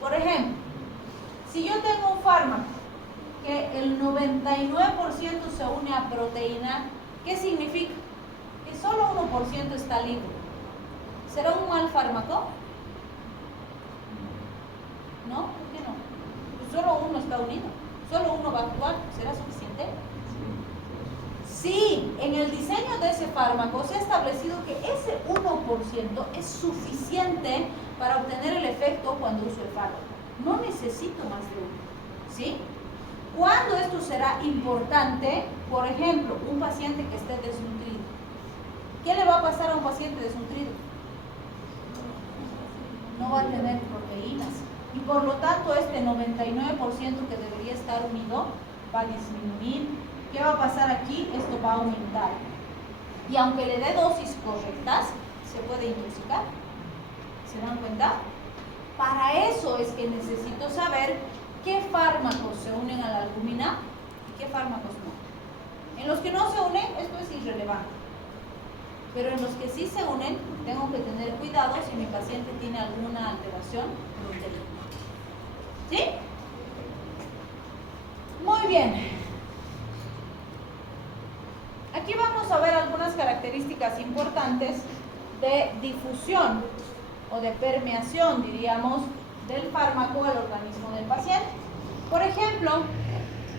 Por ejemplo, si yo tengo un fármaco que el 99% se une a proteína, ¿qué significa? Que solo 1% está libre. ¿Será un mal fármaco? ¿No? ¿Por qué no? Pues solo uno está unido. Solo uno va a actuar. ¿Será suficiente? Si en el diseño de ese fármaco se ha establecido que ese 1% es suficiente para obtener el efecto cuando uso el fármaco. No necesito más de uno, ¿sí? ¿Cuándo esto será importante? Por ejemplo, un paciente que esté desnutrido. ¿Qué le va a pasar a un paciente desnutrido? No va a tener proteínas. Y por lo tanto, este 99% que debería estar unido va a disminuir. ¿Qué va a pasar aquí? Esto va a aumentar. Y aunque le dé dosis correctas, se puede intoxicar. ¿Se dan cuenta? Para eso es que necesito saber qué fármacos se unen a la albúmina y qué fármacos no. En los que no se unen, esto es irrelevante. Pero en los que sí se unen, tengo que tener cuidado si mi paciente tiene alguna alteración proteica. ¿Sí? Muy bien. Aquí vamos a ver algunas características importantes de difusión o de permeación, diríamos, del fármaco al organismo del paciente. Por ejemplo,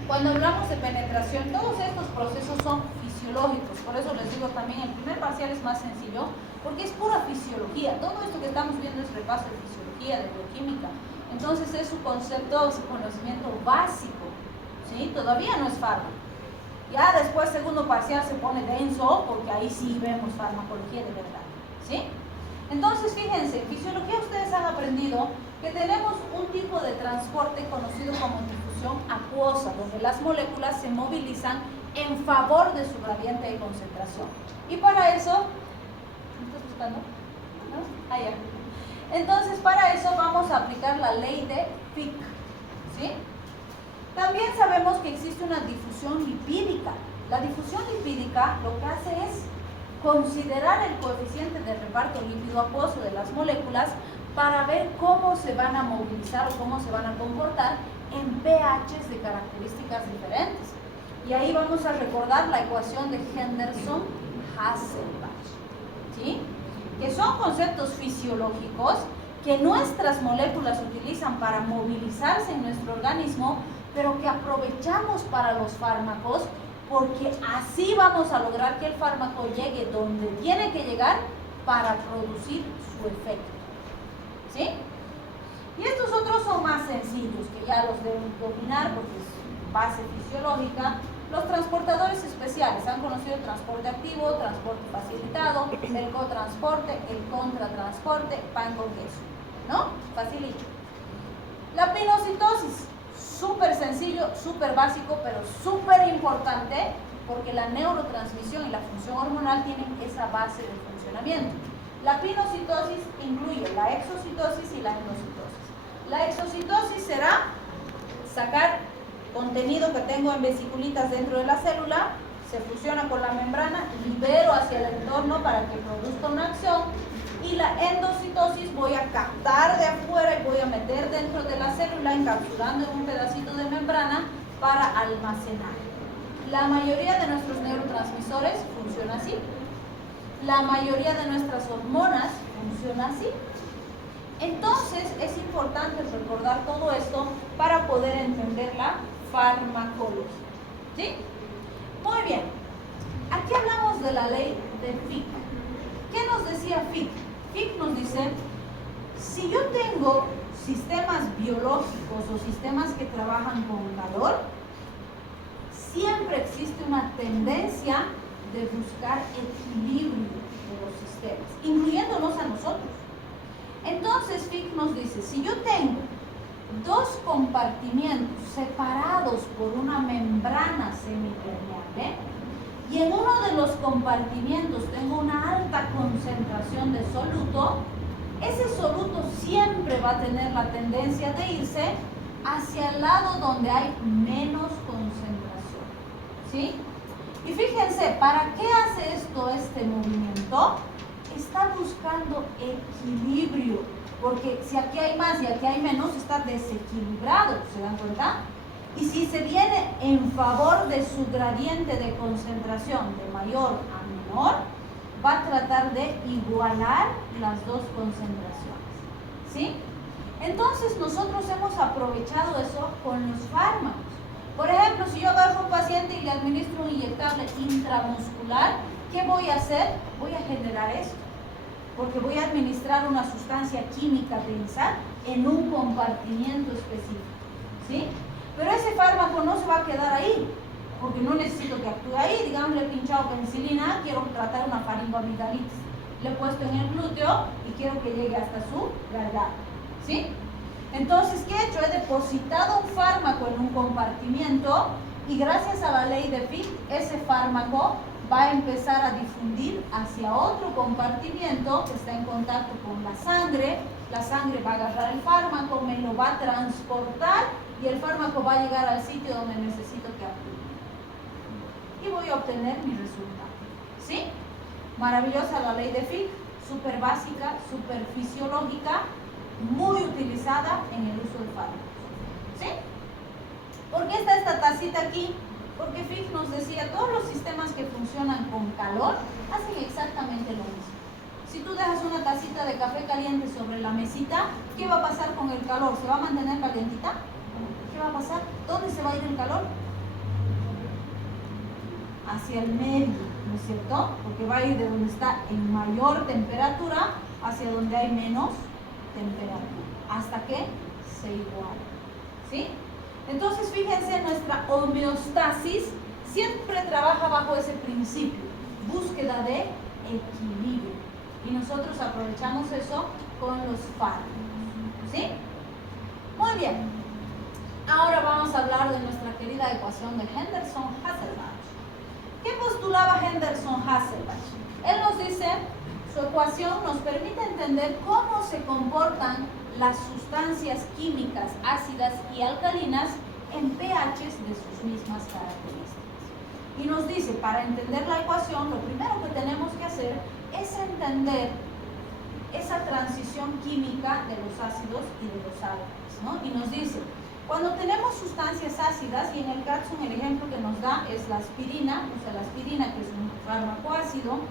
cuando hablamos de penetración, todos estos procesos son fisiológicos. Por eso les digo también, el primer parcial es más sencillo, porque es pura fisiología. Todo esto que estamos viendo es repaso de fisiología, de bioquímica. Entonces es su concepto, su conocimiento básico, ¿sí? Todavía no es fármaco. Ya después, segundo parcial, se pone denso, porque ahí sí vemos farmacología de verdad, ¿sí? Entonces, fíjense, en fisiología ustedes han aprendido que tenemos un tipo de transporte conocido como difusión acuosa, donde las moléculas se movilizan en favor de su gradiente de concentración. Y para eso, ¿me estás buscando? ¿No? Ah, ya. Entonces, para eso vamos a aplicar la ley de Fick, ¿sí? También sabemos que existe una difusión lipídica. La difusión lipídica lo que hace es considerar el coeficiente de reparto lípido acuoso de las moléculas para ver cómo se van a movilizar o cómo se van a comportar en pHs de características diferentes. Y ahí vamos a recordar la ecuación de Henderson-Hasselbalch, ¿sí? Que son conceptos fisiológicos que nuestras moléculas utilizan para movilizarse en nuestro organismo, pero que aprovechamos para los fármacos, porque así vamos a lograr que el fármaco llegue donde tiene que llegar para producir su efecto, ¿sí? Y estos otros son más sencillos, que ya los deben dominar porque es base fisiológica. Los transportadores especiales, han conocido el transporte activo, transporte facilitado, el cotransporte, el contratransporte, pan con queso, ¿no? Facilito. La pinocitosis, súper sencillo, súper básico, pero súper importante, porque la neurotransmisión y la función hormonal tienen esa base de funcionamiento. La pinocitosis incluye la exocitosis y la endocitosis. La exocitosis será sacar contenido que tengo en vesiculitas dentro de la célula, se fusiona con la membrana, libero hacia el entorno para que produzca una acción, y la endocitosis voy a captar de afuera y voy a meter dentro de la célula, encapsulando en un pedacito de membrana para almacenar. La mayoría de nuestros neurotransmisores funciona así. La mayoría de nuestras hormonas funciona así. Entonces es importante recordar todo esto para poder entender la farmacología, ¿sí? Muy bien. Aquí hablamos de la ley de Fick. ¿Qué nos decía Fick? Fick nos dice, si yo tengo sistemas biológicos o sistemas que trabajan con calor, siempre existe una tendencia de buscar equilibrio de los sistemas, incluyéndonos a nosotros. Entonces Fick nos dice, si yo tengo dos compartimientos separados por una membrana semipermeable y en uno de los compartimientos tengo una alta concentración de soluto, ese soluto siempre va a tener la tendencia de irse hacia el lado donde hay menos concentración, ¿sí? Y fíjense, ¿para qué hace esto este movimiento? Está buscando equilibrio, porque si aquí hay más y aquí hay menos, está desequilibrado, ¿se dan cuenta? Y si se viene en favor de su gradiente de concentración de mayor a menor, va a tratar de igualar las dos concentraciones, ¿sí? Entonces nosotros hemos aprovechado eso con los fármacos. Por ejemplo, si yo agarro a un paciente y le administro un inyectable intramuscular, ¿qué voy a hacer? Voy a generar esto, porque voy a administrar una sustancia química densa en un compartimiento específico, ¿sí? Pero ese fármaco no se va a quedar ahí, porque no necesito que actúe ahí. Digamos, le he pinchado penicilina, quiero tratar una faringoamigdalitis. Le he puesto en el glúteo y quiero que llegue hasta su garganta, ¿sí? Entonces, ¿qué he hecho? He depositado un fármaco en un compartimento y gracias a la ley de Fick, ese fármaco va a empezar a difundir hacia otro compartimento que está en contacto con la sangre va a agarrar el fármaco, me lo va a transportar y el fármaco va a llegar al sitio donde necesito que actúe. Y voy a obtener mi resultado. ¿Sí? Maravillosa la ley de Fick, súper básica, súper fisiológica, muy utilizada en el uso del fármaco. ¿Sí? ¿Por qué está esta tacita aquí? Porque Fick nos decía, todos los sistemas que funcionan con calor hacen exactamente lo mismo. Si tú dejas una tacita de café caliente sobre la mesita, ¿qué va a pasar con el calor? ¿Se va a mantener calientita? ¿Qué va a pasar? ¿Dónde se va a ir el calor? Hacia el medio, ¿no es cierto? Porque va a ir de donde está en mayor temperatura hacia donde hay menos temperatura, hasta que se iguale. ¿Sí? Entonces, fíjense, nuestra homeostasis siempre trabaja bajo ese principio, búsqueda de equilibrio. Y nosotros aprovechamos eso con los fármacos. ¿Sí? Muy bien. Ahora vamos a hablar de nuestra querida ecuación de Henderson-Hasselbalch. ¿Qué postulaba Henderson-Hasselbalch? Él nos dice, su ecuación nos permite entender cómo se comportan las sustancias químicas ácidas y alcalinas en pHs de sus mismas características. Y nos dice, para entender la ecuación, lo primero que tenemos que hacer es entender esa transición química de los ácidos y de los álcalis, ¿no? Y nos dice, cuando tenemos sustancias ácidas, y en el caso el ejemplo que nos da es la aspirina, o sea, la aspirina que es un fármaco ácido,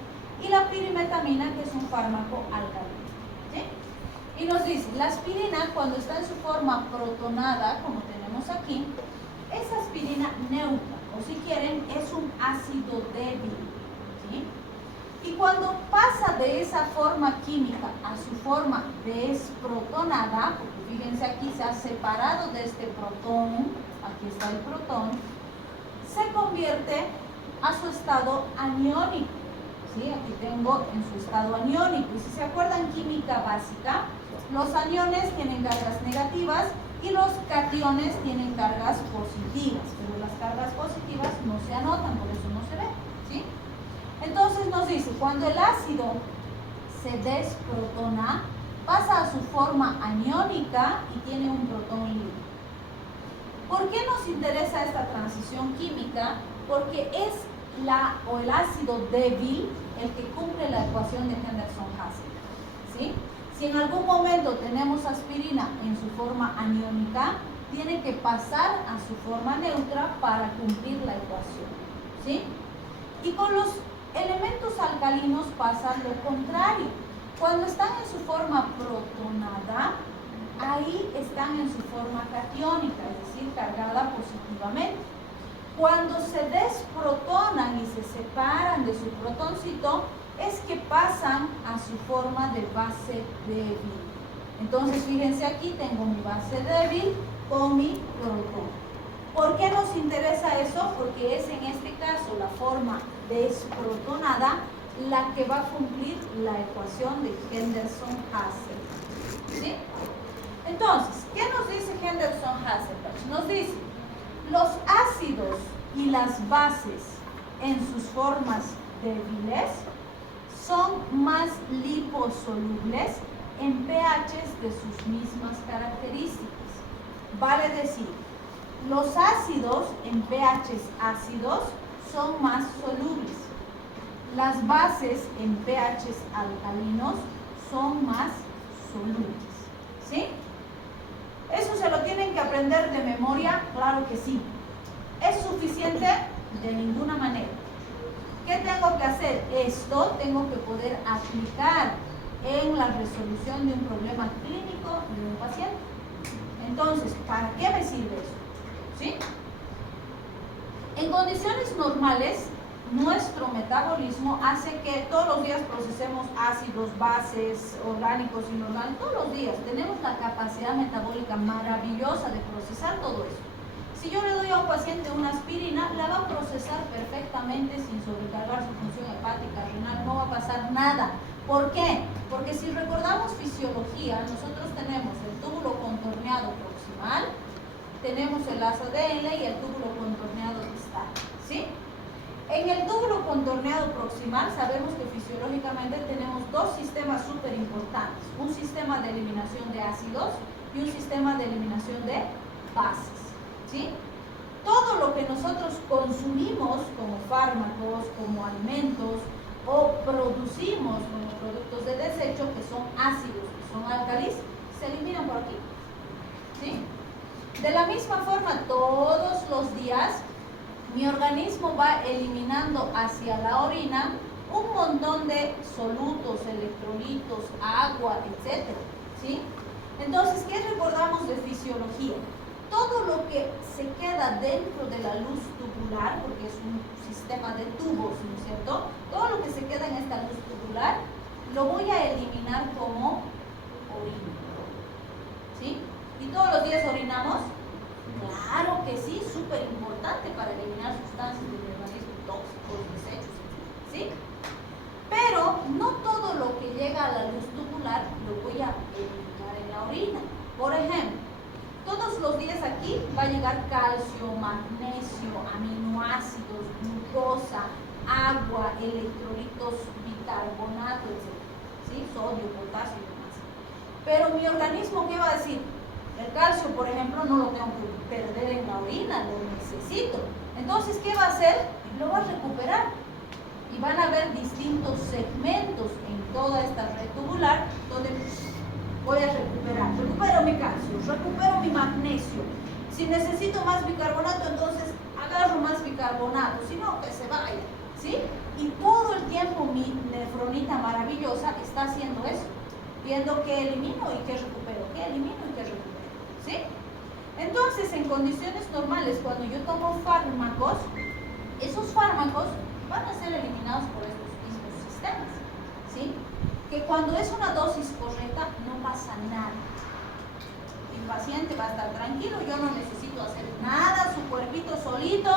y la pirimetamina que es un fármaco alcalino, ¿sí? Y nos dice, la aspirina cuando está en su forma protonada, como tenemos aquí, es aspirina neutra, o si quieren, es un ácido débil, ¿sí? Y cuando pasa de esa forma química a su forma desprotonada, porque fíjense aquí se ha separado de este protón, aquí está el protón, se convierte a su estado aniónico. ¿Sí? Aquí tengo en su estado aniónico. Y si se acuerdan, química básica, los aniones tienen cargas negativas y los cationes tienen cargas positivas, pero las cargas positivas no se anotan, por eso no se ve. ¿Sí? Entonces nos dice, cuando el ácido se desprotona, pasa a su forma aniónica y tiene un protón libre. ¿Por qué nos interesa esta transición química? Porque es el ácido débil el que cumple la ecuación de Henderson-Hasselbalch. ¿Sí? Si en algún momento tenemos aspirina en su forma aniónica, tiene que pasar a su forma neutra para cumplir la ecuación. ¿Sí? Y con los elementos alcalinos pasa lo contrario. Cuando están en su forma protonada, ahí están en su forma catiónica, es decir, cargada positivamente. Cuando se desprotonan y se separan de su protoncito, es que pasan a su forma de base débil. Entonces, fíjense aquí, tengo mi base débil con mi protón. ¿Por qué nos interesa eso? Porque es en este caso la forma desprotonada la que va a cumplir la ecuación de Henderson-Hasselbalch. ¿Sí? Entonces, ¿qué nos dice Henderson-Hasselbalch? Nos dice, los ácidos y las bases en sus formas débiles son más liposolubles en pHs de sus mismas características. Vale decir, los ácidos en pHs ácidos son más solubles. Las bases en pHs alcalinos son más solubles. ¿Sí? ¿Eso se lo tienen que aprender de memoria? Claro que sí. ¿Es suficiente? De ninguna manera. ¿Qué tengo que hacer? Esto tengo que poder aplicar en la resolución de un problema clínico de un paciente. Entonces, ¿para qué me sirve eso? ¿Sí? En condiciones normales, nuestro metabolismo hace que todos los días procesemos ácidos, bases, orgánicos, inorgánicos, todos los días. Tenemos la capacidad metabólica maravillosa de procesar todo eso. Si yo le doy a un paciente una aspirina, la va a procesar perfectamente sin sobrecargar su función hepática, renal, no va a pasar nada. ¿Por qué? Porque si recordamos fisiología, nosotros tenemos el túbulo contorneado proximal, tenemos el ADL y el túbulo contorneado distal, ¿sí? En el túbulo contorneado proximal sabemos que fisiológicamente tenemos dos sistemas súper importantes, un sistema de eliminación de ácidos y un sistema de eliminación de bases, ¿sí? Todo lo que nosotros consumimos como fármacos, como alimentos o producimos como productos de desecho que son ácidos, que son álcalis, se eliminan por aquí, ¿sí? De la misma forma, todos los días mi organismo va eliminando hacia la orina un montón de solutos, electrolitos, agua, etc. ¿Sí? Entonces, ¿qué recordamos de fisiología? Todo lo que se queda dentro de la luz tubular, porque es un sistema de tubos, ¿no es cierto? Todo lo que se queda en esta luz tubular lo voy a eliminar como orina. ¿Sí? ¿Y todos los días orinamos? Claro que sí, súper importante para eliminar sustancias del organismo, tóxicos, desechos, ¿sí? Pero no todo lo que llega a la luz tubular lo voy a eliminar en la orina. Por ejemplo, todos los días aquí va a llegar calcio, magnesio, aminoácidos, glucosa, agua, electrolitos, bicarbonato, etc. ¿Sí? Sodio, potasio y demás. Pero mi organismo, ¿qué va a decir? El calcio, por ejemplo, no lo tengo que perder en la orina, lo necesito. Entonces, ¿qué va a hacer? Lo va a recuperar. Y van a haber distintos segmentos en toda esta red tubular donde voy a recuperar. Recupero mi calcio, recupero mi magnesio. Si necesito más bicarbonato, entonces agarro más bicarbonato. Si no, que se vaya. ¿Sí? Y todo el tiempo mi nefronita maravillosa está haciendo eso. Viendo qué elimino y qué recupero. Qué elimino y qué recupero. ¿Sí? Entonces, en condiciones normales, cuando yo tomo fármacos, esos fármacos van a ser eliminados por estos mismos sistemas, ¿sí? Que cuando es una dosis correcta, no pasa nada. El paciente va a estar tranquilo, yo no necesito hacer nada, su cuerpito solito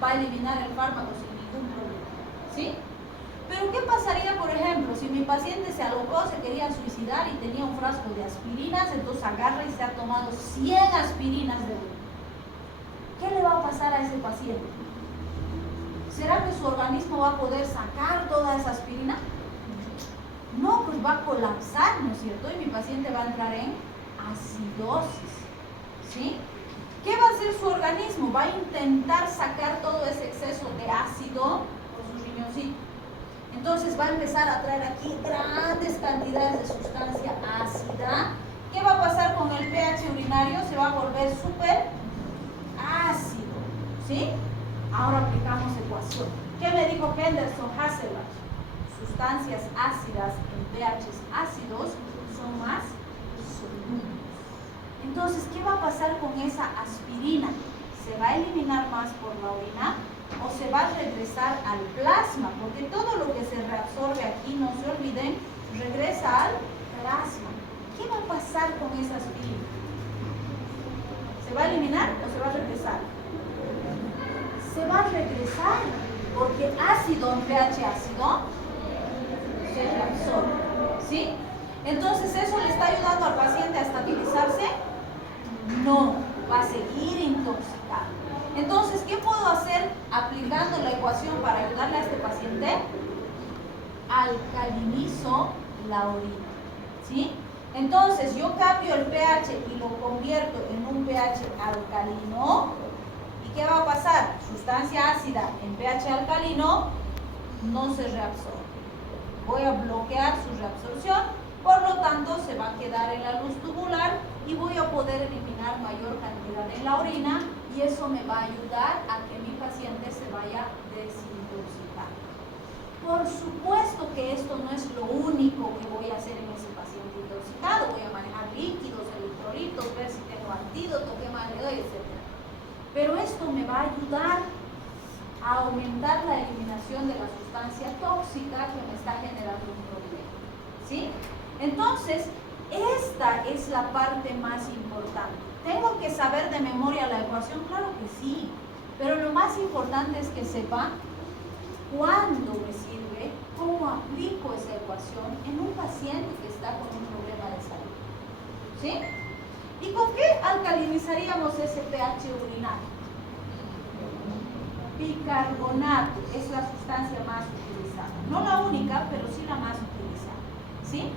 va a eliminar el fármaco sin ningún problema, ¿sí? Pero ¿qué pasaría, por ejemplo, si mi paciente se alocó, se quería suicidar y tenía un frasco de aspirinas, entonces agarra y se ha tomado 100 aspirinas de una? ¿Qué le va a pasar a ese paciente? ¿Será que su organismo va a poder sacar toda esa aspirina? No, pues va a colapsar, ¿no es cierto? Y mi paciente va a entrar en acidosis, ¿sí? ¿Qué va a hacer su organismo? Va a intentar sacar todo ese exceso de ácido por su riñoncito. Entonces va a empezar a traer aquí grandes cantidades de sustancia ácida. ¿Qué va a pasar con el pH urinario? Se va a volver súper ácido, ¿sí? Ahora aplicamos ecuación. ¿Qué me dijo Henderson Hasselbalch? Sustancias ácidas en pHs ácidos son más solubles. Entonces, ¿qué va a pasar con esa aspirina? ¿Se va a eliminar más por la orina o se va a regresar al plasma? Porque todo lo que se reabsorbe aquí, no se olviden, regresa al plasma. ¿Qué va a pasar con esa aspirina? ¿Se va a eliminar o se va a regresar? Se va a regresar, porque ácido en pH ácido se reabsorbe, ¿sí? Entonces, ¿eso le está ayudando al paciente a estabilizarse? No, va a seguir intoxicado. Entonces, ¿qué puedo hacer aplicando la ecuación para ayudarle a este paciente? Alcalinizo la orina, ¿sí? Entonces, yo cambio el pH y lo convierto en un pH alcalino. ¿Y qué va a pasar? Sustancia ácida en pH alcalino no se reabsorbe. Voy a bloquear su reabsorción, por lo tanto se va a quedar en la luz tubular y voy a poder eliminar mayor cantidad en la orina y eso me va a ayudar a que mi paciente se vaya desintoxicando. Por supuesto que esto no es lo único que voy a hacer en ese paciente intoxicado. Voy a manejar líquidos, electrolitos, ver si tengo antídoto, qué más le doy, etc. Pero esto me va a ayudar a aumentar la eliminación de la sustancia tóxica que me está generando un problema. ¿Sí? Entonces, esta es la parte más importante. ¿Tengo que saber de memoria la ecuación? Claro que sí, pero lo más importante es que sepa cuándo me sirve, cómo aplico esa ecuación en un paciente que está con un problema de salud. ¿Sí? ¿Y con qué alcalinizaríamos ese pH urinario? Bicarbonato es la sustancia más utilizada. No la única, pero sí la más utilizada. ¿Sí?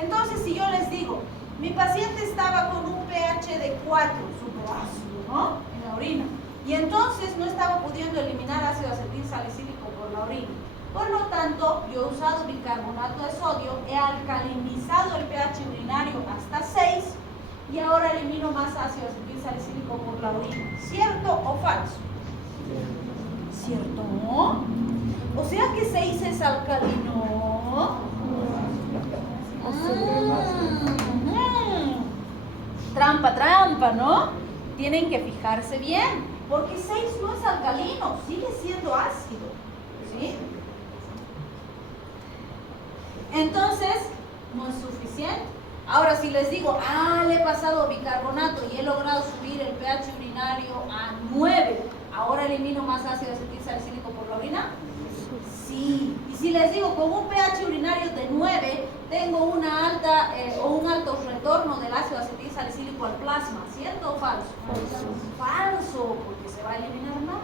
Entonces, si yo les digo, mi paciente estaba con un pH de 4, súper ácido, ¿no? En la orina. Y entonces no estaba pudiendo eliminar ácido acetil salicílico por la orina. Por lo tanto, yo he usado bicarbonato de sodio, he alcalinizado el pH urinario hasta 6 y ahora elimino más ácido acetil salicílico por la orina. ¿Cierto o falso? ¿Cierto? O sea que 6 es alcalino. Trampa, trampa, ¿no? Tienen que fijarse bien, porque 6 no es alcalino, sigue siendo ácido, ¿sí? Entonces, no es suficiente. Ahora, si les digo, le he pasado bicarbonato y he logrado subir el pH urinario a 9, ¿ahora elimino más ácido acetil salicílico por la orina? Sí. Y si les digo, con un pH urinario de 9, tengo una alta un alto retorno del ácido acetil salicílico al plasma, ¿cierto o falso? Falso, porque se va a eliminar más,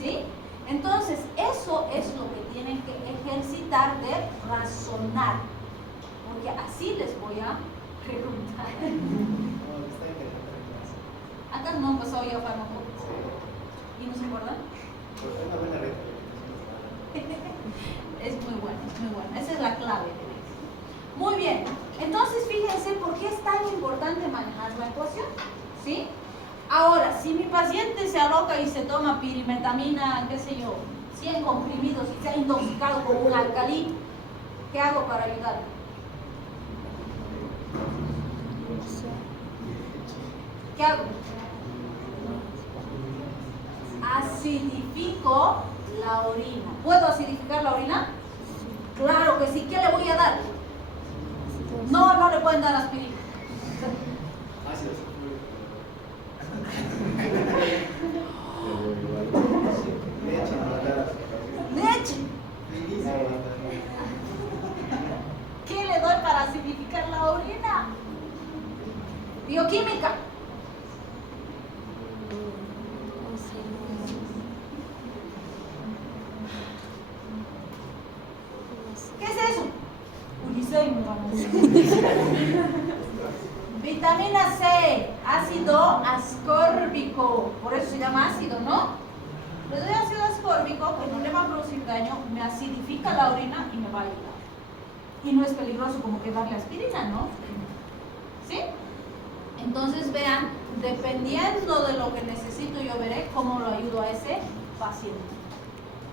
¿sí? Entonces, eso es lo que tienen que ejercitar de razonar, porque así les voy a preguntar. Acá no han pasado ya fármaco. ¿Y no se acuerdan? Es muy bueno, es muy bueno. Esa es la clave de eso. Muy bien. Entonces, fíjense por qué es tan importante manejar la ecuación. ¿Sí? Ahora, si mi paciente se aloca y se toma pirimetamina, qué sé yo, 100 comprimidos y se ha intoxicado con un alcalí, ¿qué hago para ayudarle? ¿Qué hago? Acidifico la orina. ¿Puedo acidificar la orina? Claro que sí. ¿Qué le voy a dar? No le pueden dar aspirina. Leche. ¿Qué le doy para acidificar la orina? Bioquímica. ¿Qué es eso? Ulisema, vamos. Vitamina C, ácido ascórbico, por eso se llama ácido, ¿no? Le doy ácido ascórbico, pues no le va a producir daño, me acidifica la orina y me va a ayudar. Y no es peligroso como que darle aspirina, ¿no? ¿Sí? Entonces vean, dependiendo de lo que necesito, yo veré cómo lo ayudo a ese paciente.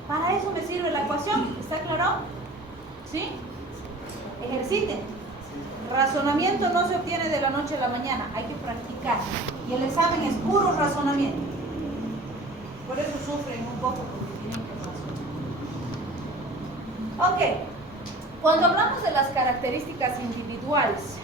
Para eso me sirve la ecuación, ¿está claro? ¿Sí? Ejerciten. Razonamiento no se obtiene de la noche a la mañana, hay que practicar. Y el examen es puro razonamiento. Por eso sufren un poco porque tienen que razonar. Ok. Cuando hablamos de las características individuales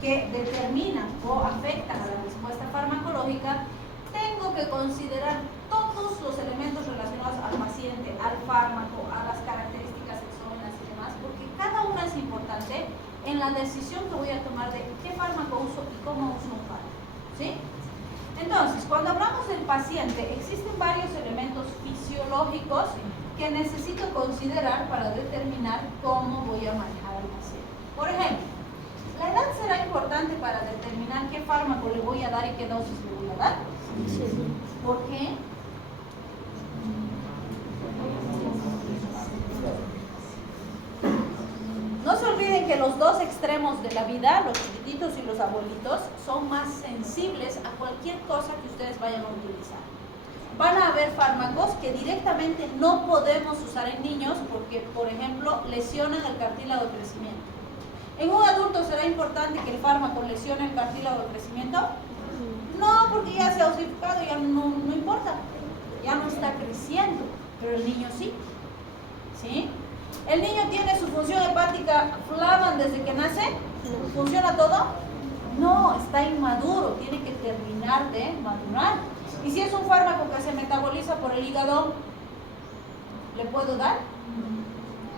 que determinan o afectan a la respuesta farmacológica, tengo que considerar todos los elementos relacionados al paciente, al fármaco, a las características exógenas y demás, porque cada una es importante en la decisión que voy a tomar de qué fármaco uso y cómo uso un fármaco. ¿Sí? Entonces, cuando hablamos del paciente, existen varios elementos fisiológicos que necesito considerar para determinar cómo voy a manejar al paciente. Por ejemplo, ¿la edad será importante para determinar qué fármaco le voy a dar y qué dosis le voy a dar? Sí. ¿Por qué? No se olviden que los dos extremos de la vida, los chiquititos y los abuelitos, son más sensibles a cualquier cosa que ustedes vayan a utilizar. Van a haber fármacos que directamente no podemos usar en niños porque, por ejemplo, lesionan el cartílago de crecimiento. ¿En un adulto será importante que el fármaco lesione el cartílago de crecimiento? No, porque ya se ha osificado, ya no importa. Ya no está creciendo, pero el niño sí. ¿Sí? ¿El niño tiene su función hepática flaman desde que nace? ¿Funciona todo? No, está inmaduro, tiene que terminar de madurar. Y si es un fármaco que se metaboliza por el hígado, ¿le puedo dar?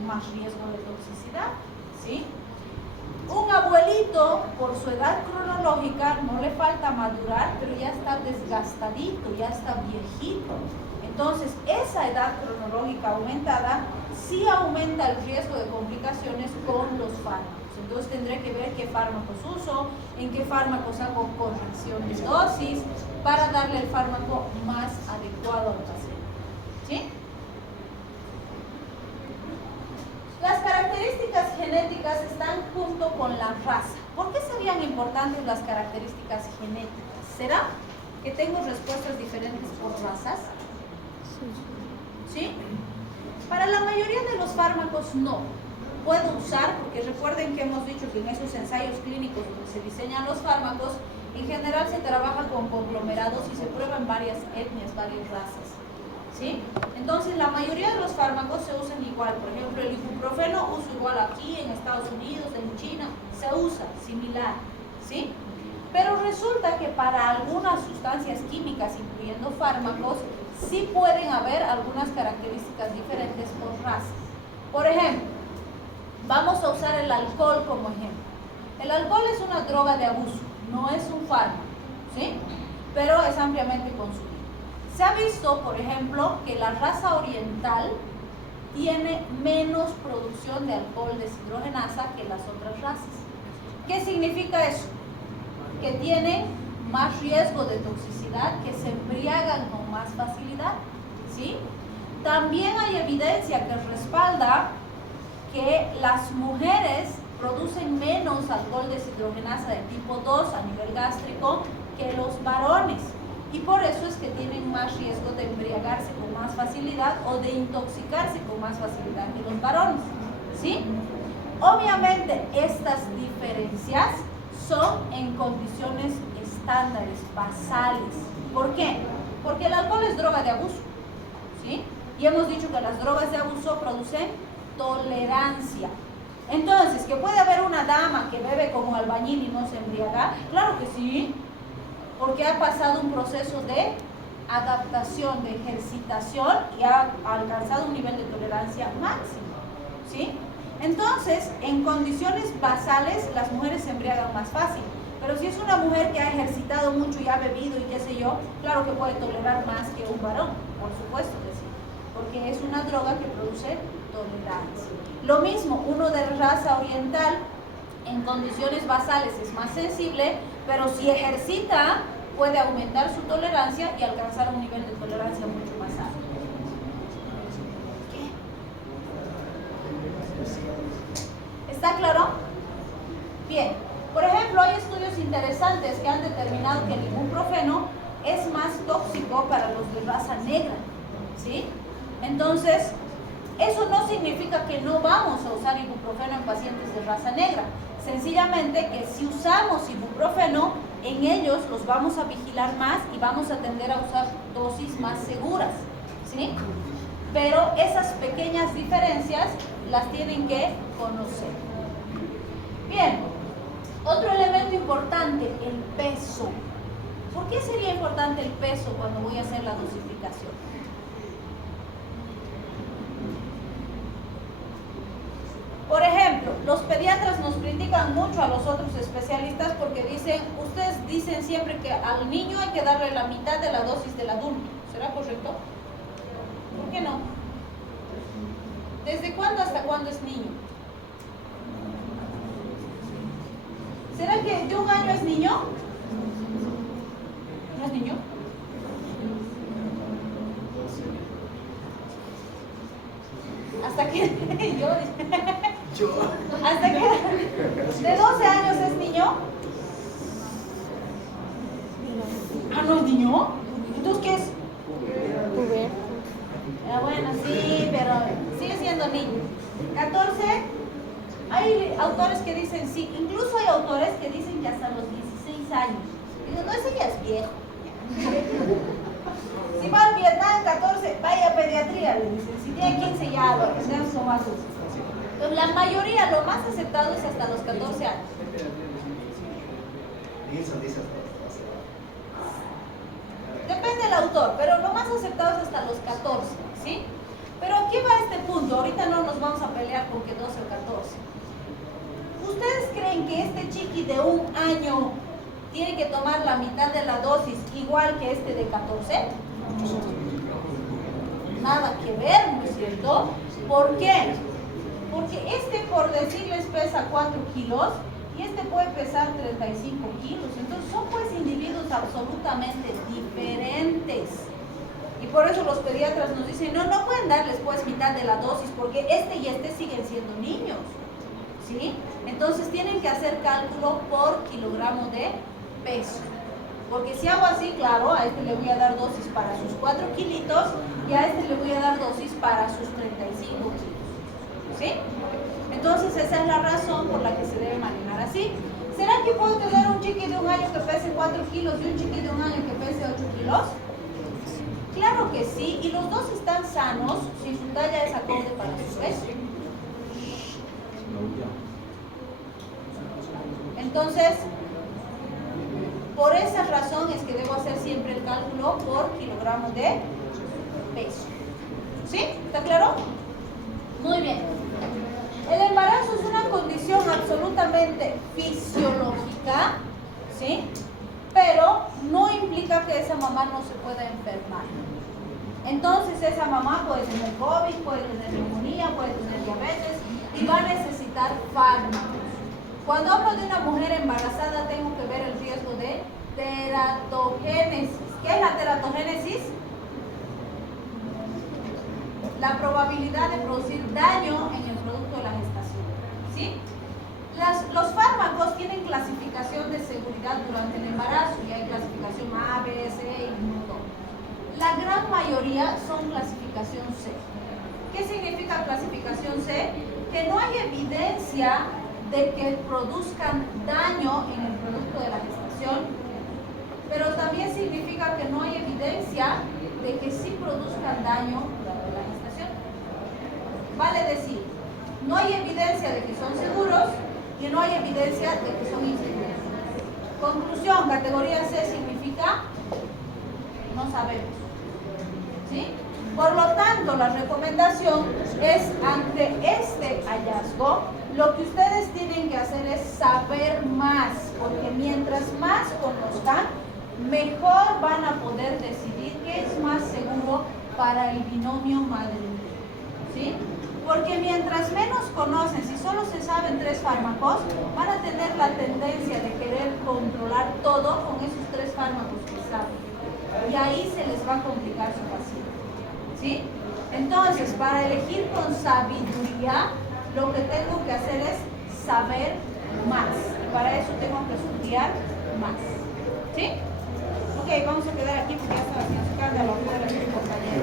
Más riesgo de toxicidad, ¿sí? Un abuelito, por su edad cronológica, no le falta madurar, pero ya está desgastadito, ya está viejito. Entonces, esa edad cronológica aumentada sí aumenta el riesgo de complicaciones con los fármacos. Entonces, tendré que ver qué fármacos uso, en qué fármacos hago corrección de dosis, para darle el fármaco más adecuado al paciente. ¿Sí? Las características genéticas están junto con la raza. ¿Por qué serían importantes las características genéticas? ¿Será que tengo respuestas diferentes por razas? ¿Sí? Para la mayoría de los fármacos no. Puedo usar, porque recuerden que hemos dicho que en esos ensayos clínicos donde se diseñan los fármacos, en general se trabaja con conglomerados y se prueban varias etnias, varias razas. ¿Sí? Entonces la mayoría de los fármacos se usan igual. Por ejemplo, el ibuprofeno uso igual aquí, en Estados Unidos, en China, se usa similar. ¿Sí? Pero resulta que para algunas sustancias químicas, incluyendo fármacos, sí pueden haber algunas características diferentes por raza. Por ejemplo, vamos a usar el alcohol como ejemplo. El alcohol es una droga de abuso, no es un fármaco, ¿sí? Pero es ampliamente consumido. Se ha visto, por ejemplo, que la raza oriental tiene menos producción de alcohol deshidrogenasa que las otras razas. ¿Qué significa eso? Que tienen más riesgo de toxicidad, que se embriagan con más facilidad, ¿sí? También hay evidencia que respalda que las mujeres producen menos alcohol deshidrogenasa de tipo 2 a nivel gástrico que los varones. Y por eso es que tienen más riesgo de embriagarse con más facilidad o de intoxicarse con más facilidad que los varones, ¿sí? Obviamente estas diferencias son en condiciones estándares, basales. ¿Por qué? Porque el alcohol es droga de abuso, ¿sí? Y hemos dicho que las drogas de abuso producen tolerancia. Entonces, ¿que puede haber una dama que bebe como albañil y no se embriaga? Claro que sí, porque ha pasado un proceso de adaptación, de ejercitación y ha alcanzado un nivel de tolerancia máximo, ¿sí? Entonces, en condiciones basales, las mujeres se embriagan más fácil. Pero si es una mujer que ha ejercitado mucho y ha bebido y qué sé yo, claro que puede tolerar más que un varón, por supuesto que sí, porque es una droga que produce tolerancia. Lo mismo, uno de raza oriental, en condiciones basales es más sensible, pero si ejercita, puede aumentar su tolerancia y alcanzar un nivel de tolerancia mucho más alto. ¿Qué? ¿Está claro? Bien. Por ejemplo, hay estudios interesantes que han determinado que el ibuprofeno es más tóxico para los de raza negra, ¿sí? Entonces, eso no significa que no vamos a usar ibuprofeno en pacientes de raza negra. Sencillamente que si usamos ibuprofeno, en ellos los vamos a vigilar más y vamos a tender a usar dosis más seguras, ¿sí? Pero esas pequeñas diferencias las tienen que conocer. Bien. Otro elemento importante, el peso. ¿Por qué sería importante el peso cuando voy a hacer la dosificación? Por ejemplo, los pediatras nos critican mucho a los otros especialistas porque dicen, ustedes dicen siempre que al niño hay que darle la mitad de la dosis del adulto. ¿Será correcto? ¿Por qué no? ¿Desde cuándo hasta cuándo es niño? ¿Será que de 1 año es niño? ¿No es niño? ¿Hasta qué? Yo. ¿Hasta qué? ¿De 12 años es niño? Ah, ¿no es niño? ¿Entonces qué es? Puber. Bueno, sí, pero sigue siendo niño. 14. Hay autores que dicen sí, incluso hay autores que dicen que hasta los 16 años. Digo, no, ese ya es viejo. Si va al está en 14, vaya a pediatría, le dicen. Si tiene 15 ya lo atendemos con más uso. Entonces, la mayoría, lo más aceptado es hasta los 14 años. Depende del autor, pero lo más aceptado es hasta los 14, ¿sí? Pero aquí va este punto, ahorita no nos vamos a pelear con que 12 o 14. ¿Ustedes creen que este chiqui de 1 año tiene que tomar la mitad de la dosis igual que este de 14? Nada que ver, ¿no es cierto? ¿Por qué? Porque este, por decirles, pesa 4 kilos y este puede pesar 35 kilos. Entonces son pues individuos absolutamente diferentes. Y por eso los pediatras nos dicen, no pueden darles pues mitad de la dosis porque este y este siguen siendo niños, ¿sí? Entonces tienen que hacer cálculo por kilogramo de peso. Porque si hago así, claro, a este le voy a dar dosis para sus 4 kilitos y a este le voy a dar dosis para sus 35 kilos, ¿sí? Entonces esa es la razón por la que se debe manejar así. ¿Será que puedo tener un chiqui de 1 año que pese 4 kilos y un chiqui de 1 año que pese 8 kilos? Claro que sí, y los dos están sanos si su talla es acorde para su peso. Entonces, por esa razón es que debo hacer siempre el cálculo por kilogramo de peso. ¿Sí? ¿Está claro? Muy bien. El embarazo es una condición absolutamente fisiológica, ¿sí? Pero no implica que esa mamá no se pueda enfermar. Entonces esa mamá puede tener COVID, puede tener neumonía, puede tener diabetes y va a necesitar fármacos. Cuando hablo de una mujer embarazada tengo que ver el riesgo de teratogénesis. ¿Qué es la teratogénesis? La probabilidad de producir daño en el producto de la gestación, ¿sí? Los fármacos tienen clasificación de seguridad durante el embarazo y hay clasificación A, B, C y todo. La gran mayoría son clasificación C. ¿Qué significa clasificación C? Que no hay evidencia de que produzcan daño en el producto de la gestación, pero también significa que no hay evidencia de que sí produzcan daño durante la gestación. Vale decir, no hay evidencia de que son seguros y no hay evidencia de que son inseguros. Conclusión, categoría C significa no sabemos, ¿sí? Por lo tanto, la recomendación es, ante este hallazgo, lo que ustedes tienen que hacer es saber más, porque mientras más conozcan, mejor van a poder decidir qué es más seguro para el binomio madre-hijo, ¿sí? Porque mientras menos conocen, si solo se saben 3 fármacos, van a tener la tendencia de querer controlar todo con esos 3 fármacos que saben. Y ahí se les va a complicar su paciente, ¿sí? Entonces, para elegir con sabiduría, lo que tengo que hacer es saber más. Para eso tengo que estudiar más, ¿sí? Ok, vamos a quedar aquí porque ya está haciendo escándalo afuera, mis compañeros.